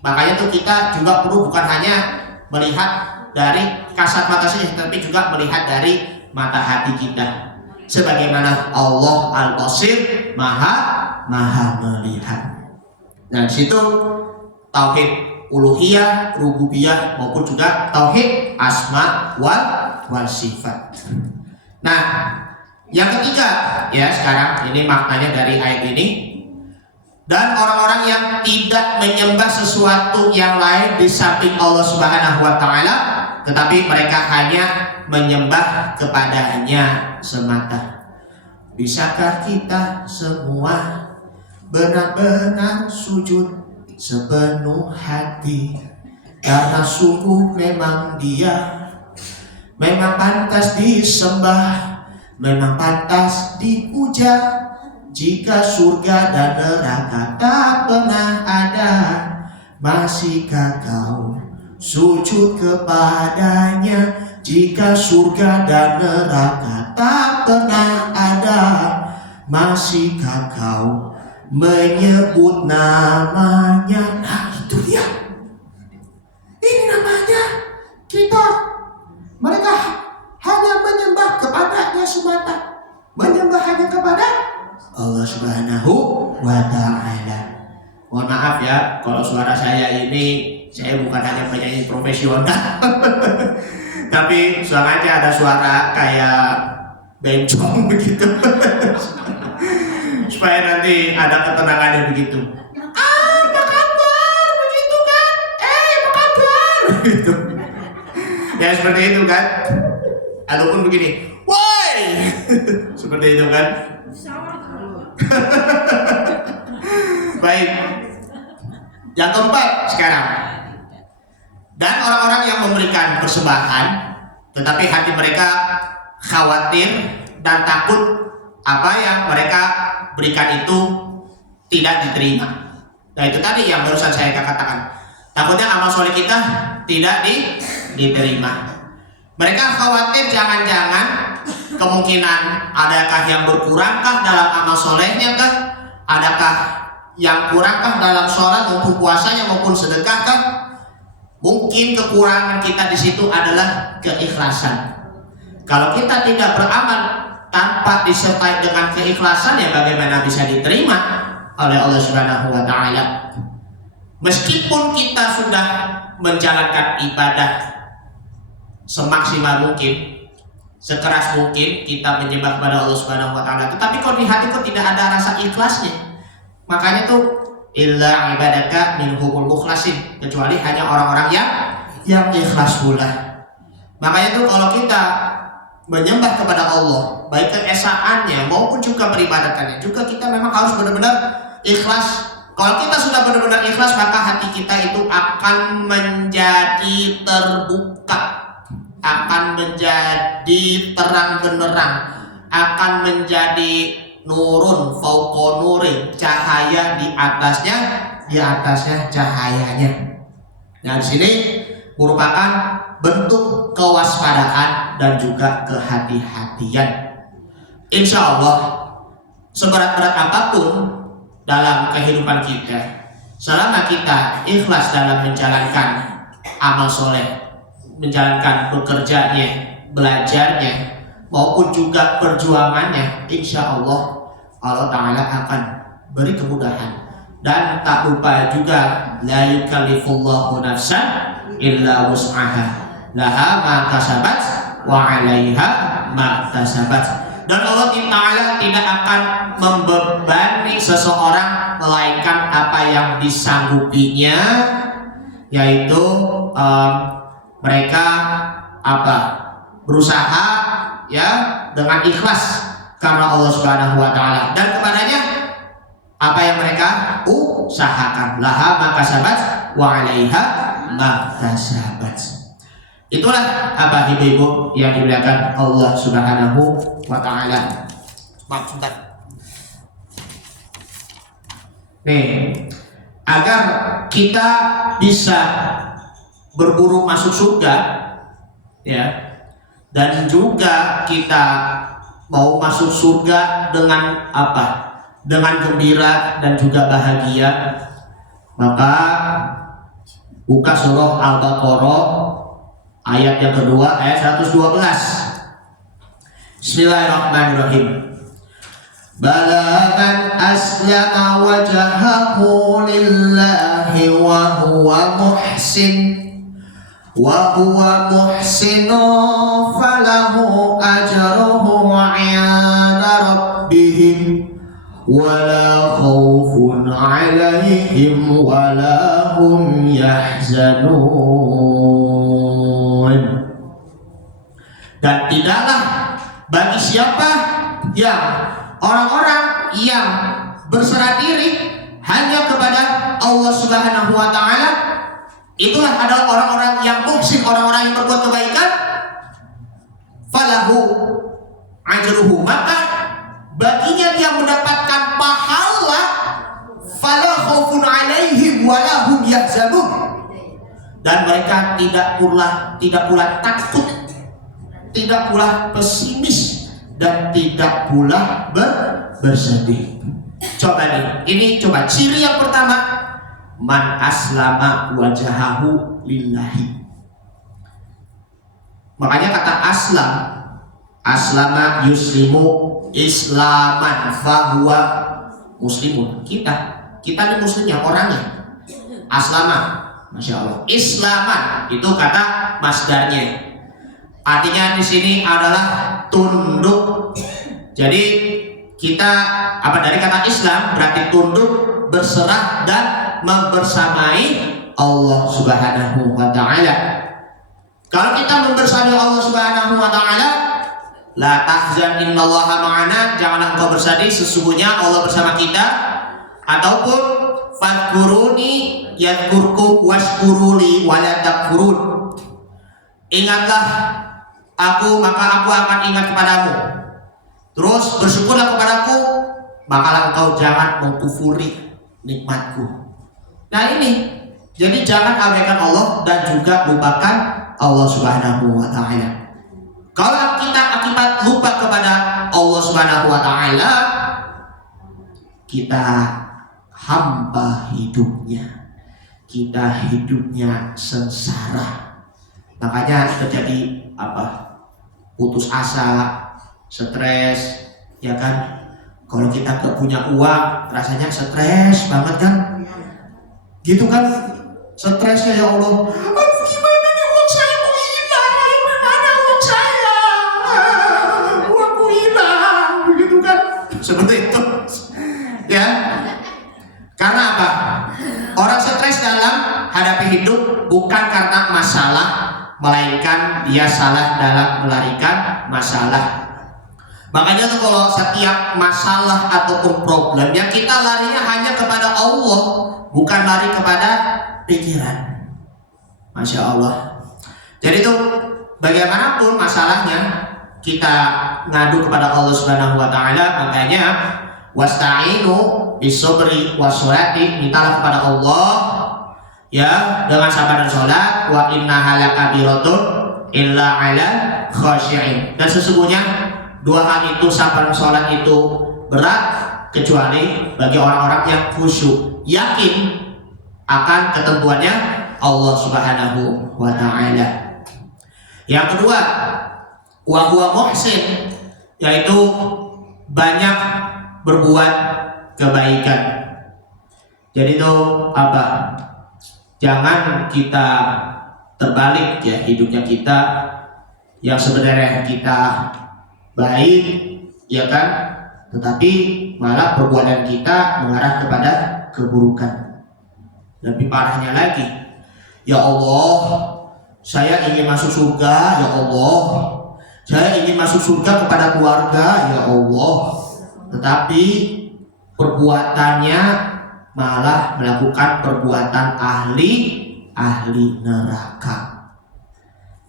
Makanya tuh kita juga perlu bukan hanya melihat dari kasat mata saja, tapi juga melihat dari mata hati kita. Sebagaimana Allah Al-Basir, maha melihat. Nah, di situ tauhid uluhiyah, rububiyah maupun juga tauhid asma wal sifat. Nah, yang ketiga ya sekarang ini maknanya dari ayat ini. Dan orang-orang yang tidak menyembah sesuatu yang lain di samping Allah Subhanahu wa taala, tetapi mereka hanya menyembah kepadanya semata. Bisakah kita semua benar-benar sujud sepenuh hati, karena sungguh memang Dia memang pantas disembah, memang pantas dipuja. Jika surga dan neraka tak pernah ada, masihkah kau sujud kepadanya? Jika surga dan neraka tak pernah ada, masihkah kau menyebut namanya? Nah, itu dia. Ini namanya kita. Mereka hanya menyembah kepadanya semata, menyembah hanya kepada Allah Subhanahu wa ta'ala. Mohon maaf ya kalau suara saya ini, saya bukan hanya penyanyi profesional tapi suaranya ada suara kayak bencong begitu supaya nanti ada ketenangannya begitu. Apa kabar? Begitu kan? Apa kabar? Gitu. Ya seperti itu kan. Ataupun begini, woi seperti itu kan. Baik. Yang keempat sekarang. Dan orang-orang yang memberikan persembahan tetapi hati mereka khawatir dan takut apa yang mereka berikan itu tidak diterima. Nah, itu tadi yang barusan saya katakan. Takutnya amal soleh kita tidak diterima. Mereka khawatir jangan-jangan kemungkinan adakah yang berkurangkah dalam amal solehnya kah? Adakah yang kurangkah dalam sholat maupun puasanya maupun sedekahkah? Mungkin kekurangan kita di situ adalah keikhlasan. Kalau kita tidak beramal tanpa disertai dengan keikhlasan, ya bagaimana bisa diterima oleh Allah Subhanahu wa taala? Meskipun kita sudah menjalankan ibadah semaksimal mungkin, sekeras mungkin kita menyembah kepada Allah Subhanahu wa taala, tetapi kalau di hati kok tidak ada rasa ikhlasnya. Makanya tuh illa ibadaka minhumul mukhlasin, kecuali hanya orang-orang yang ikhlas pula. Makanya tuh kalau kita menyembah kepada Allah, baik keesaannya maupun juga peribadatannya, juga kita memang harus benar-benar ikhlas. Kalau kita sudah benar-benar ikhlas, maka hati kita itu akan menjadi terbuka, akan menjadi terang benderang, akan menjadi nurun fauqa nurin, cahaya di atasnya cahayanya. Nah, di sini merupakan bentuk kewaspadaan dan juga kehati-hatian. Insya Allah seberat-berat apapun dalam kehidupan kita, selama kita ikhlas dalam menjalankan amal soleh, menjalankan bekerjanya, belajarnya maupun juga perjuangannya, insya Allah Allah Ta'ala akan beri kemudahan. Dan tak lupa juga, la yukallifullahu nafsan illa wus'aha, laha ma kasabat wa 'alaiha ma kasabat. Dan Allah Ta'ala tidak akan membebani seseorang melainkan apa yang disanggupinya, yaitu mereka berusaha ya dengan ikhlas karena Allah Subhanahu wa taala, dan kepadanya apa yang mereka usahakan, laha ma kasabat wa 'alaiha ma kasabat. Itulah ibu-ibu yang dimuliakan Allah Subhanahu wa taala. Maksudnya agar kita bisa berburu masuk surga, ya, dan juga kita mau masuk surga dengan apa? Dengan gembira dan juga bahagia, maka buka surah Al-Baqarah ayat yang kedua, ayat 112. Bismillahirrahmanirrahim. Bala man aslama wajhahu lillahi wa huwa muhsinun falahu ajruhu 'inda rabbihim wala khaufun 'alaihim wala hum yahzanun. Dan tidaklah bagi siapa yang orang-orang yang berserah diri hanya kepada Allah Subhanahu wa taala, itulah adalah orang-orang yang muhsin, orang-orang yang berbuat kebaikan, falahu ajruhu, maka baginya dia mendapatkan pahala, fala khaufun 'alaihim wala hum yahzanun, dan mereka tidak pula takut, tidak pula pesimis, dan tidak pula bersedih. Coba nih, ini coba ciri yang pertama, man aslama wajahahu lillahi. Makanya kata aslama yuslimu islaman fahuwa muslimun. Kita ini muslimnya, orangnya. Aslama, masya Allah. Islaman itu kata masdarnya. Artinya di sini adalah tunduk. Jadi kita dari kata Islam berarti tunduk, berserah dan membersamai Allah Subhanahu wa taala. Kalau kita membersamai Allah Subhanahu wa taala, la tahzan innallaha ma'ana, janganlah engkau bersedih, sesungguhnya Allah bersama kita. Ataupun fadkuruni yadkurkum washkuruli wala takfurun, ingatlah aku maka aku akan ingat kepadamu, terus bersyukurlah kepadaku maka engkau jangan mengkufuri nikmatku. Nah ini, jadi jangan abaikan Allah dan juga lupakan Allah Subhanahu wa taala. Kalau kita akibat lupa kepada Allah Subhanahu wa taala, kita hampa hidupnya, kita hidupnya sengsara. Makanya terjadi putus asa, stres, ya kan? Kalau kita gak punya uang, rasanya stres banget kan? Gitu kan? Stresnya, ya Allah. Aduh, gimana nih, uang saya mau hilang? Mana uang saya? Uangku hilang, begitu kan? Seperti itu, ya. Karena apa? Orang stres dalam hadapi hidup bukan karena masalah, melainkan dia salah dalam melarikan masalah. Makanya tuh kalau setiap masalah ataupun problemnya kita larinya hanya kepada Allah, bukan lari kepada pikiran. Masya Allah. Jadi tuh bagaimanapun masalahnya kita ngadu kepada Allah Subhanahu wa taala. Makanya wasta'inu bisobri washolati, mintalah kepada Allah ya dengan sabar dan sholat. Wa innaha lakabiratun illa 'ala khashi'in, dan sesungguhnya dua hal itu, sabar dan sholat itu berat kecuali bagi orang-orang yang khusyuk, yakin akan ketentuannya Allah Subhanahu wa ta'ala. Yang kedua, wa huwa muhsin, yaitu banyak berbuat kebaikan. Jadi itu apa? Jangan kita terbalik ya hidupnya kita, yang sebenarnya kita baik, ya kan? Tetapi malah perbuatan kita mengarah kepada keburukan. Lebih parahnya lagi, ya Allah, saya ingin masuk surga, ya Allah, saya ingin masuk surga kepada keluarga, ya Allah, tetapi perbuatannya malah melakukan perbuatan ahli neraka.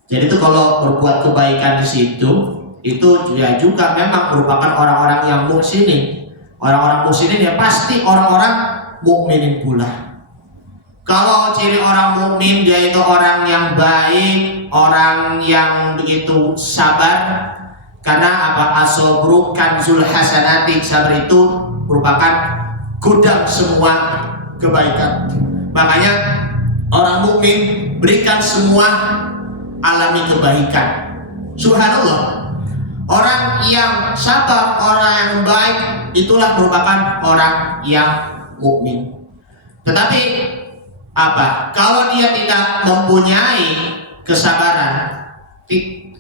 Jadi itu kalau berbuat kebaikan di situ, itu ya juga memang merupakan orang-orang yang muhsinin. Orang-orang muhsinin ya pasti orang-orang mukminin pula. Kalau ciri orang mukmin, dia itu orang yang baik, orang yang begitu sabar, Karena apa? As-sabru kanzul hasanati, sabar itu merupakan gudang semua kebaikan. Makanya orang mukmin berikan semua, alami kebaikan. Subhanallah. Orang yang sabar, orang yang baik, itulah merupakan orang yang mukmin. Tetapi apa? Kalau dia tidak mempunyai kesabaran,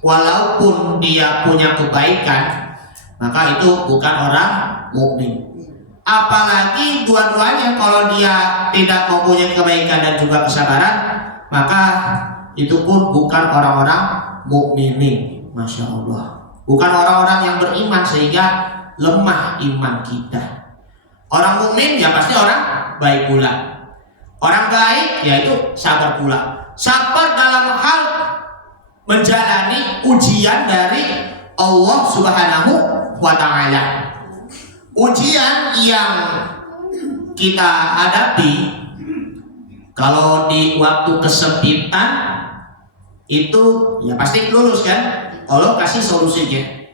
walaupun dia punya kebaikan, maka itu bukan orang mukmin. Apalagi dua-duanya, kalau dia tidak mempunyai kebaikan dan juga kesabaran, maka itu pun bukan orang-orang mukminin. Masya Allah, bukan orang-orang yang beriman, sehingga lemah iman kita. Orang mukmin ya pasti orang baik pula. Orang baik yaitu sabar pula. Sabar dalam hal menjalani ujian dari Allah Subhanahu wa ta'ala. Ujian yang kita hadapi kalau di waktu kesempitan itu ya pasti lulus kan, Allah kasih solusinya.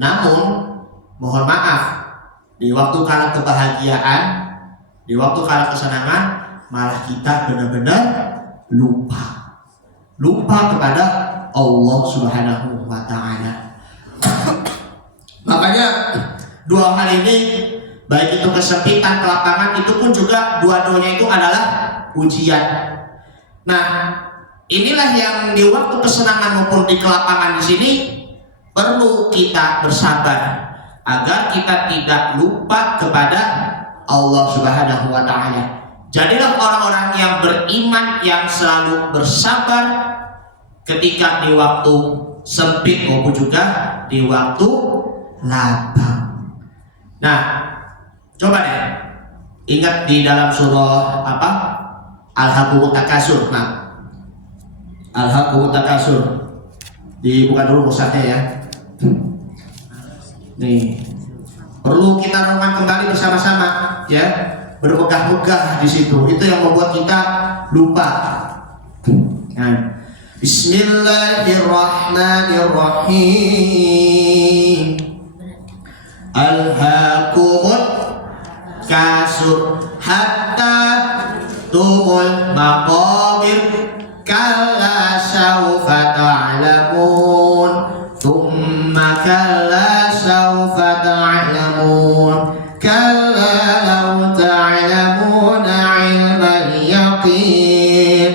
Namun mohon maaf, di waktu kala kebahagiaan, di waktu kala kesenangan, malah kita benar-benar lupa kepada Allah Subhanahu wa ta'ala. Makanya dua hal ini, baik itu kesempitan, kelapangan, itu pun juga dua-duanya itu adalah ujian. Nah, inilah yang di waktu kesenangan maupun di kelapangan di sini perlu kita bersabar agar kita tidak lupa kepada Allah Subhanahu wa ta'ala. Jadilah orang-orang yang beriman yang selalu bersabar ketika di waktu sempit maupun juga di waktu lapang. Nah, coba deh ingat di dalam surah apa? Al-Hakumut Takasur. Nah, Al-Hakumut Takasur. Dibuka dulu pusatnya ya. Nih, perlu kita renungkan kembali bersama-sama ya. Bermegah-megah di situ, itu yang membuat kita lupa. Nah, Bismillahirrahmanirrahim. Alhaakumut kasur hatta tumul maqabir kalla sawfa ta'lamun thumma kalla sawfa ta'lamun kalla law ta'lamuna 'ilmal yaqin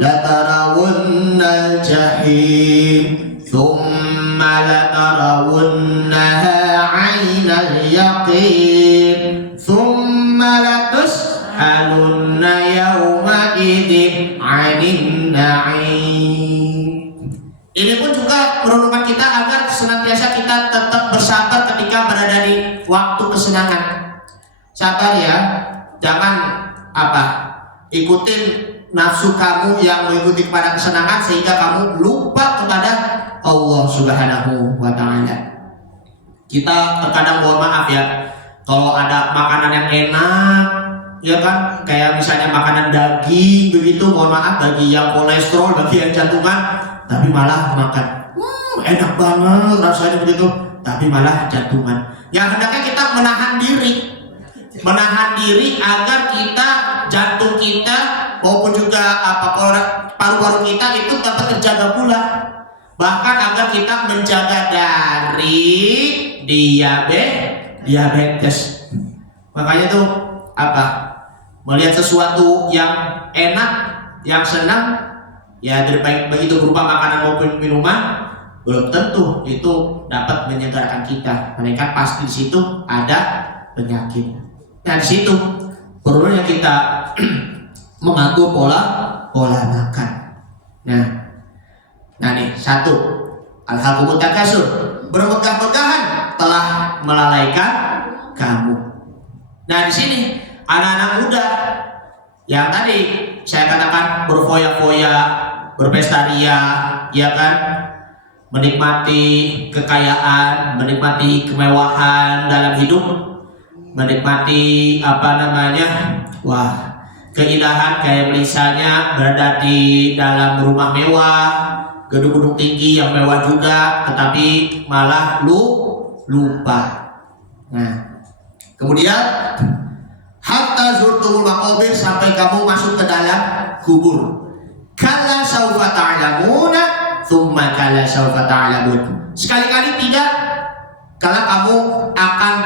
latarawunnal jahim thumma latarawunnaha 'ainal yaqin thumma latus'alunna yawma idzin 'anin na'im. Ini pun juga merupakan kita agar senantiasa kita tetap bersabar ketika berada di waktu kesenangan. Sabar ya, jangan ikutin nafsu kamu yang mengikuti kepada kesenangan sehingga kamu lupa kepada Allah Subhanahu wa ta'ala. Kita terkadang mohon maaf ya, kalau ada makanan yang enak ya kan, kayak misalnya makanan daging begitu, mohon maaf bagi yang kolesterol, bagi yang jantungan, tapi malah makan enak banget rasanya begitu, tapi malah jantungan. Yang hendaknya kita menahan diri agar kita, jantung kita maupun juga paru-paru kita itu dapat terjaga pula, bahkan agar kita menjaga dari diabetes. Makanya tuh melihat sesuatu yang enak, yang senang, ya baik itu berupa makanan maupun minuman, belum tentu itu dapat menyegarkan kita. Mereka pasti di situ ada penyakit. Nah, di situ perlunya kita mengatur pola makan. Nah nih, satu, Al-Hakumut Takasur, bermegah-megahan telah melalaikan kamu. Nah, di sini anak-anak muda yang tadi saya katakan berfoya-foya, berpesta ria, ya kan, menikmati kekayaan, menikmati kemewahan dalam hidup, menikmati keindahan, kayak misalnya berada di dalam rumah mewah, gedung-gedung tinggi yang mewah juga, tetapi malah lupa. Nah, kemudian hatta zurtumul maqabir, sampai kamu masuk ke dalam kubur. Kalla saufa ta'lamuna tsumma kalla saufa ta'lamun. Sekali-kali tidak, kalau kamu akan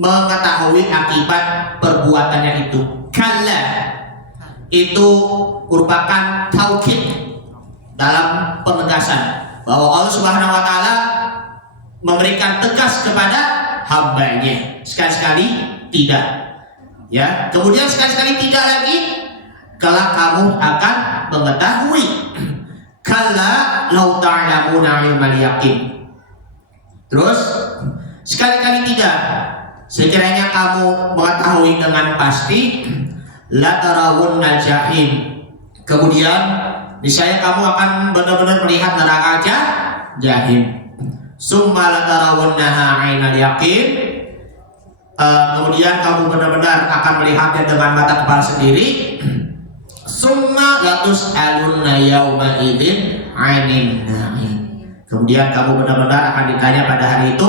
mengetahui akibat perbuatannya itu. Kalla itu merupakan taukid dalam penegasan bahwa Allah Subhanahu wa taala memberikan tegas kepada hambanya. Sekali-sekali tidak. Ya, kemudian sekali-sekali tidak lagi kalau kamu akan mengetahui. Kalla law ta'lamuna ilmal yaqin. Terus sekali-kali tidak, sekiranya kamu mengetahui dengan pasti, la tarawunnal jahim. Kemudian niscaya kamu akan benar-benar melihat neraka jahim. Summa la tarawunnaha 'ainal yaqin. Kemudian kamu benar-benar akan melihatnya dengan mata kepala sendiri. Summa la tus'alunna yauma idzin 'ainin na'im. Kemudian kamu benar-benar akan ditanya pada hari itu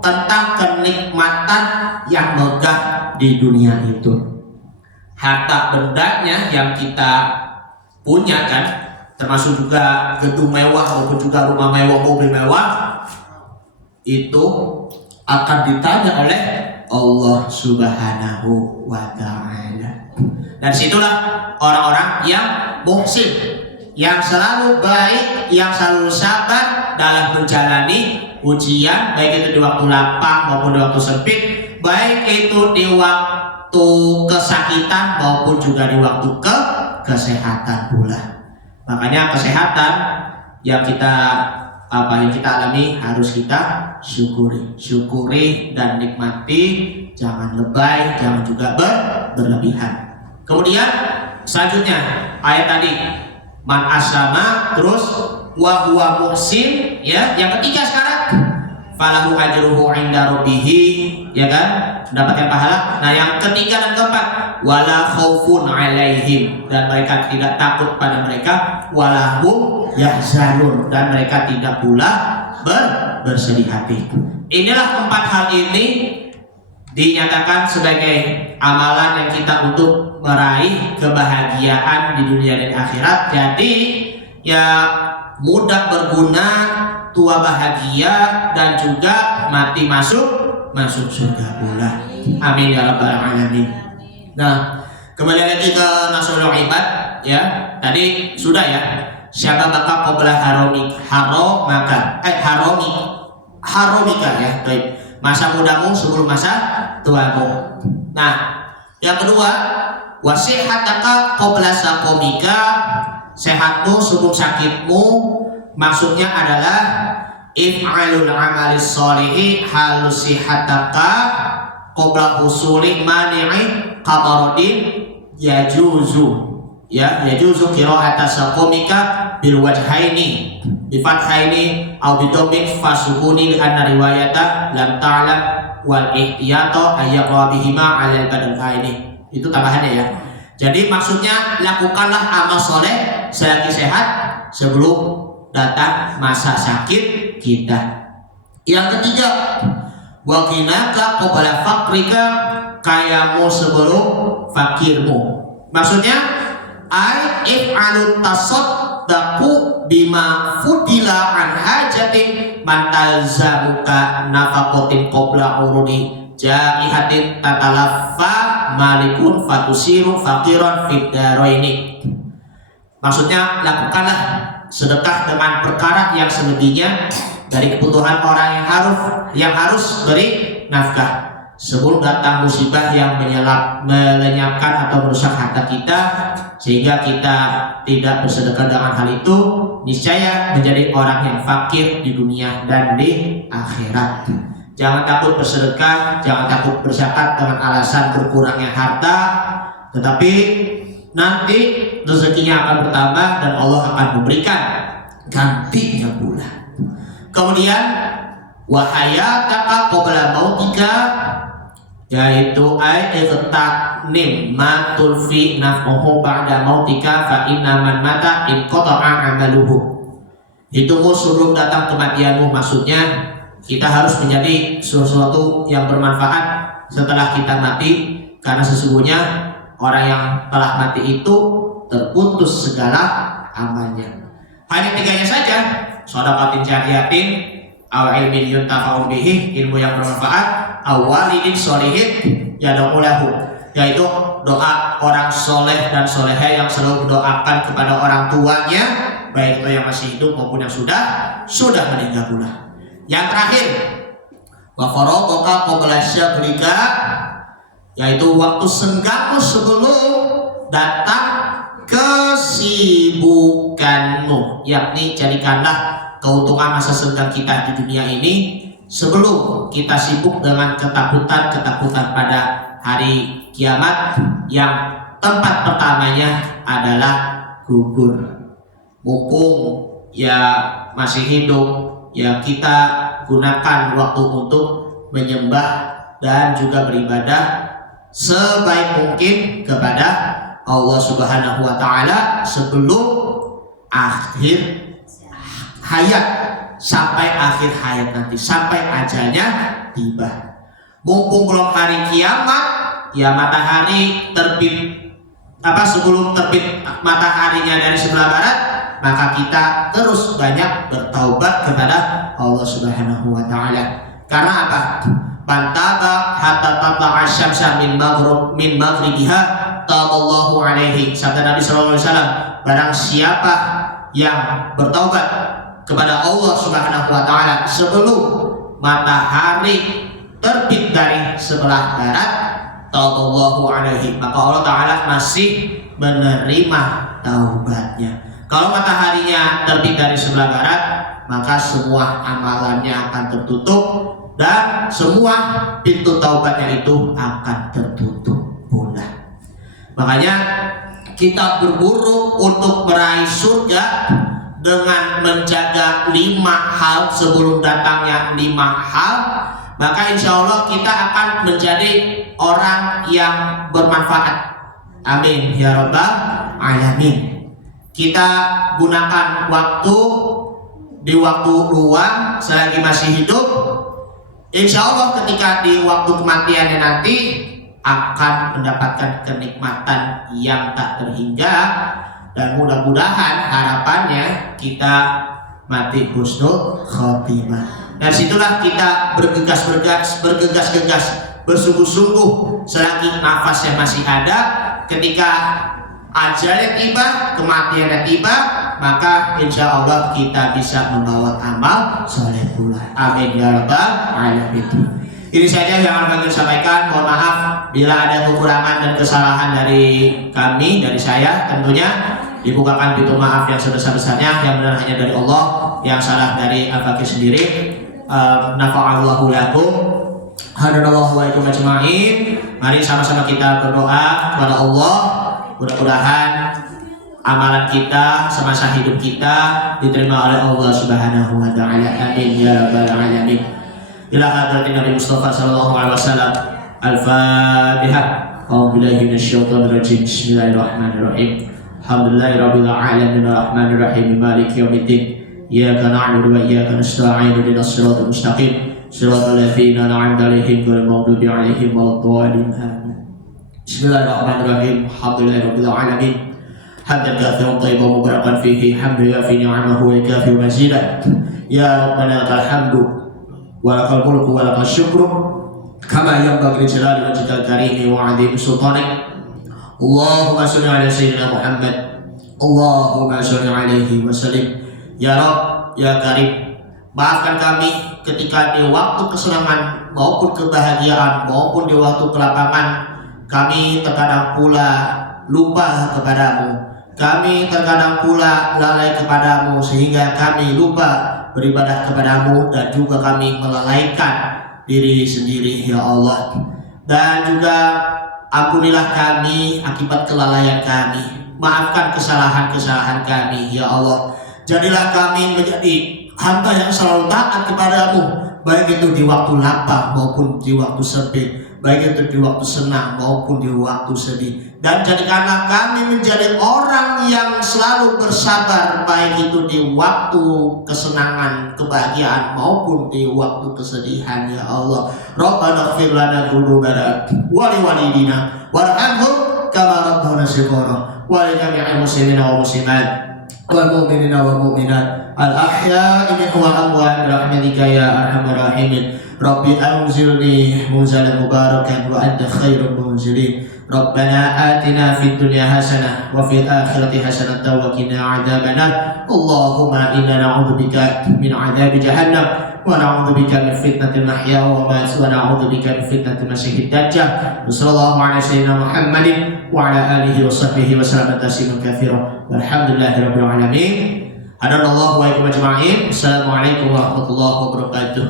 tentang kenikmatan yang megah di dunia itu. Harta bendanya yang kita punya kan, termasuk juga gedung mewah maupun juga rumah mewah, mobil mewah, itu akan ditanya oleh Allah Subhanahu wa ta'ala. Dan situlah orang-orang yang muhsin, yang selalu baik, yang selalu sabar dalam menjalani ujian, baik itu di waktu lapang maupun di waktu sempit, baik itu di waktu kesakitan maupun juga di waktu kesehatan pula. Makanya kesehatan yang kita alami harus kita syukuri dan nikmati, jangan lebay, jangan juga berlebihan. Kemudian selanjutnya ayat tadi man aslama, terus wa huwa muhsin, ya. Yang ketiga sekarang falahu ajruhu 'inda rabbih, ya kan, mendapatkan pahala. Nah, yang ketiga dan keempat wala khaufun 'alaihim, dan mereka tidak takut pada mereka, wala hum yahzanun, dan mereka tidak pula bersedih hati. Inilah empat hal ini dinyatakan sebagai amalan yang kita untuk meraih kebahagiaan di dunia dan akhirat. Jadi ya mudah berguna, tua bahagia, dan juga mati masuk surga pula. Amin ya rabbal alamin. Nah, kembali lagi ke Nasrul Ibad, ya. Tadi sudah ya. Siapa bakal qabla haromika ya. Baik. Masa mudamu sebelum masa tuamu. Nah, yang kedua, wasihataka qabla saqomika, sehatmu sebelum sakitmu. Maksudnya adalah if'alul amalis sholihi halusihataka qabla husuli mani'i qamarodin yajuzu, ya, yajuzu qira'ata saqomika bil wajhaini bi fathaini aw bi dhammin fasukuni li anna riwayata lam ta'lam wal ihtiyata ayyaqra bihima 'alal badalaini. Itu tambahannya ya. Jadi maksudnya lakukanlah amal soleh selagi sehat sebelum datang masa sakit kita. Yang ketiga, wakinaka qabla fakrika, kayamu sebelum fakirmu. Maksudnya if'alut tasaddaqu bima fudila an hajatin man talzamuka nafaqatin qabla uruni jaihatin tatalaffa malikun fatusiru faqiran fid daraini. Maksudnya lakukanlah sedekah dengan perkara yang selebihnya dari kebutuhan orang yang harus beri nafkah sebelum datang musibah yang melenyapkan atau merusak harta kita, sehingga kita tidak bersedekah dengan hal itu, niscaya menjadi orang yang fakir di dunia dan di akhirat. Jangan takut bersedekah, jangan takut berzakat dengan alasan berkurangnya harta, tetapi nanti rezekinya akan bertambah dan Allah akan memberikan gantinya pula. Kemudian wahayataka qabla mautika, yaitu iqtanim ma tulfi naf'uhu ba'da mautika fa inna man mata in qata'a amaluhu. Hidupmu sebelum datang kematianmu, maksudnya kita harus menjadi sesuatu yang bermanfaat setelah kita mati, karena sesungguhnya orang yang telah mati itu terputus segala amalnya. Hanya 3-nya saja, shadaqatin jariyatin, aw ilmin yuntafa'u bihi, ilmu yang bermanfaat, aw walidin sholihin yad'u lahu, yaitu doa orang soleh dan soleha yang selalu mendoakan kepada orang tuanya, baik itu yang masih hidup maupun yang sudah meninggal pula. Yang terakhir, wa faragha qabla syaghlika, yaitu waktu senggangmu sebelum datang kesibukanmu, yakni jadikanlah keuntungan masa senggang kita di dunia ini sebelum kita sibuk dengan ketakutan pada hari kiamat yang tempat pertamanya adalah gugur. Mumpung ya masih hidup, ya kita gunakan waktu untuk menyembah dan juga beribadah sebaik mungkin kepada Allah Subhanahu wa Ta'ala sebelum akhir hayat, sampai akhir hayat nanti, sampai ajalnya tiba. Mumpung belum hari kiamat, ya matahari terbit sebelum terbit mataharinya dari sebelah barat, maka kita terus banyak bertaubat kepada Allah Subhanahu wa Ta'ala. Karena apa? Bantaba hatta tatla'a syamsa min maghribiha taballahu alaihi. Sabda Nabi sallallahu alaihi wasallam, barang siapa yang bertaubat kepada Allah Subhanahu wa Ta'ala sebelum matahari terbit dari sebelah barat, taballahu alaihi, maka Allah Ta'ala masih menerima taubatnya. Kalau mataharinya terbit dari sebelah barat, maka semua amalannya akan tertutup dan semua pintu taubatnya itu akan tertutup pula. Makanya kita berburu untuk meraih surga dengan menjaga 5 hal sebelum datangnya 5 hal, maka insya Allah kita akan menjadi orang yang bermanfaat. Amin ya rabbal alamin. Kita gunakan waktu di waktu luang selagi masih hidup, insya Allah ketika di waktu kematiannya nanti akan mendapatkan kenikmatan yang tak terhingga, dan mudah-mudahan harapannya kita mati husnul khotimah. Dan situlah kita bergegas-gegas, bersungguh-sungguh selagi nafasnya masih ada. Ketika ajalnya tiba, kematiannya tiba, maka insya Allah kita bisa membawa amal soleh pula. Amin ya rabbal alamin. Ini saja yang akan kami sampaikan. Mohon maaf bila ada kekurangan dan kesalahan dari kami, dari saya tentunya. Dibukakan pintu maaf yang sebesar-besarnya. Yang benar hanya dari Allah, yang salah dari Al-Fakir sendiri. Nafa'allahu lakum, hadanallahu wa ikum ajma'in. Mari sama-sama kita berdoa kepada Allah, mudah-mudahan amalan kita semasa hidup kita diterima oleh Allah Subhanahu wa Ta'ala. Amin ya rabbal alamin. Ila hadratin Nabi Mustafa sallallahu alaihi wasallam. Al-Fatihah. A'udzu billahi minasyaitonir rajim. Bismillahirrahmanirrahim. Alhamdulillahi rabbil alamin arrahmanir rahim maliki yaumiddin. Iyyaka na'budu wa iyyaka nasta'in ihdinas siratal mustaqim siratal ladzina an'amta 'alaihim ghairil maghdubi 'alaihim waladdallin. Amin. Bismillahirrahmanirrahim. Alhamdulillahi rabbil alamin. Hamdan katsiran thayyiban mubarakan fihi, hamdan yafi ni'amahu wa yukafi mazidah. Ya rabbana lakal hamdu wa lakal mulku wa lakal syukru kama yanbaghi li jalali wajhikal karim wa 'azimi sultanik. Allahumma shalli ala sayyidina Muhammad, Allahumma shalli alaihi wa sallim. Ya Rabb, ya Karim, maafkan kami ketika di waktu kesenangan maupun kebahagiaan maupun di waktu kelapangan kami terkadang pula lupa kepadamu, kami terkadang pula lalai kepadamu sehingga kami lupa beribadah kepadamu, dan juga kami melalaikan diri sendiri ya Allah. Dan juga ampunilah kami akibat kelalaian kami, maafkan kesalahan-kesalahan kami ya Allah. Jadilah kami menjadi hamba yang selalu taat kepadamu, baik itu di waktu lapang maupun di waktu sempit, baik itu di waktu senang maupun di waktu sedih. Dan jadikanlah kami menjadi orang yang selalu bersabar, baik itu di waktu kesenangan, kebahagiaan maupun di waktu kesedihan, ya Allah. Rabbana ighfir lana dzunubana wa liwalidina warhamhum kama rabbuna shighara wa li jami'il muslimina wa muslimat wal mu'minina wal mu'minat al ahya'i minhum wal amwat birahmatika ya arhamar rahimin. Rabbi anzilni munzalan mubarakan wa anta khairul munzilin. Rabbana atina fid dunya hasanah wa fil akhirati hasanah wa qina adzabannar. Allahumma inna na'udzubika min adzabi jahannam wa na'udzubika min fitnatil mahya wa mamat wa na'udzubika min fitnatil masiihid dajjal. Sallallahu ala sayyidina Muhammadin wa ala alihi wa sahbihi wa sallam tasliman katsiran. Walhamdulillahirabbil alamin. Hadanallahu wa iyyakum ajma'in. Assalamualaikum warahmatullahi wabarakatuh.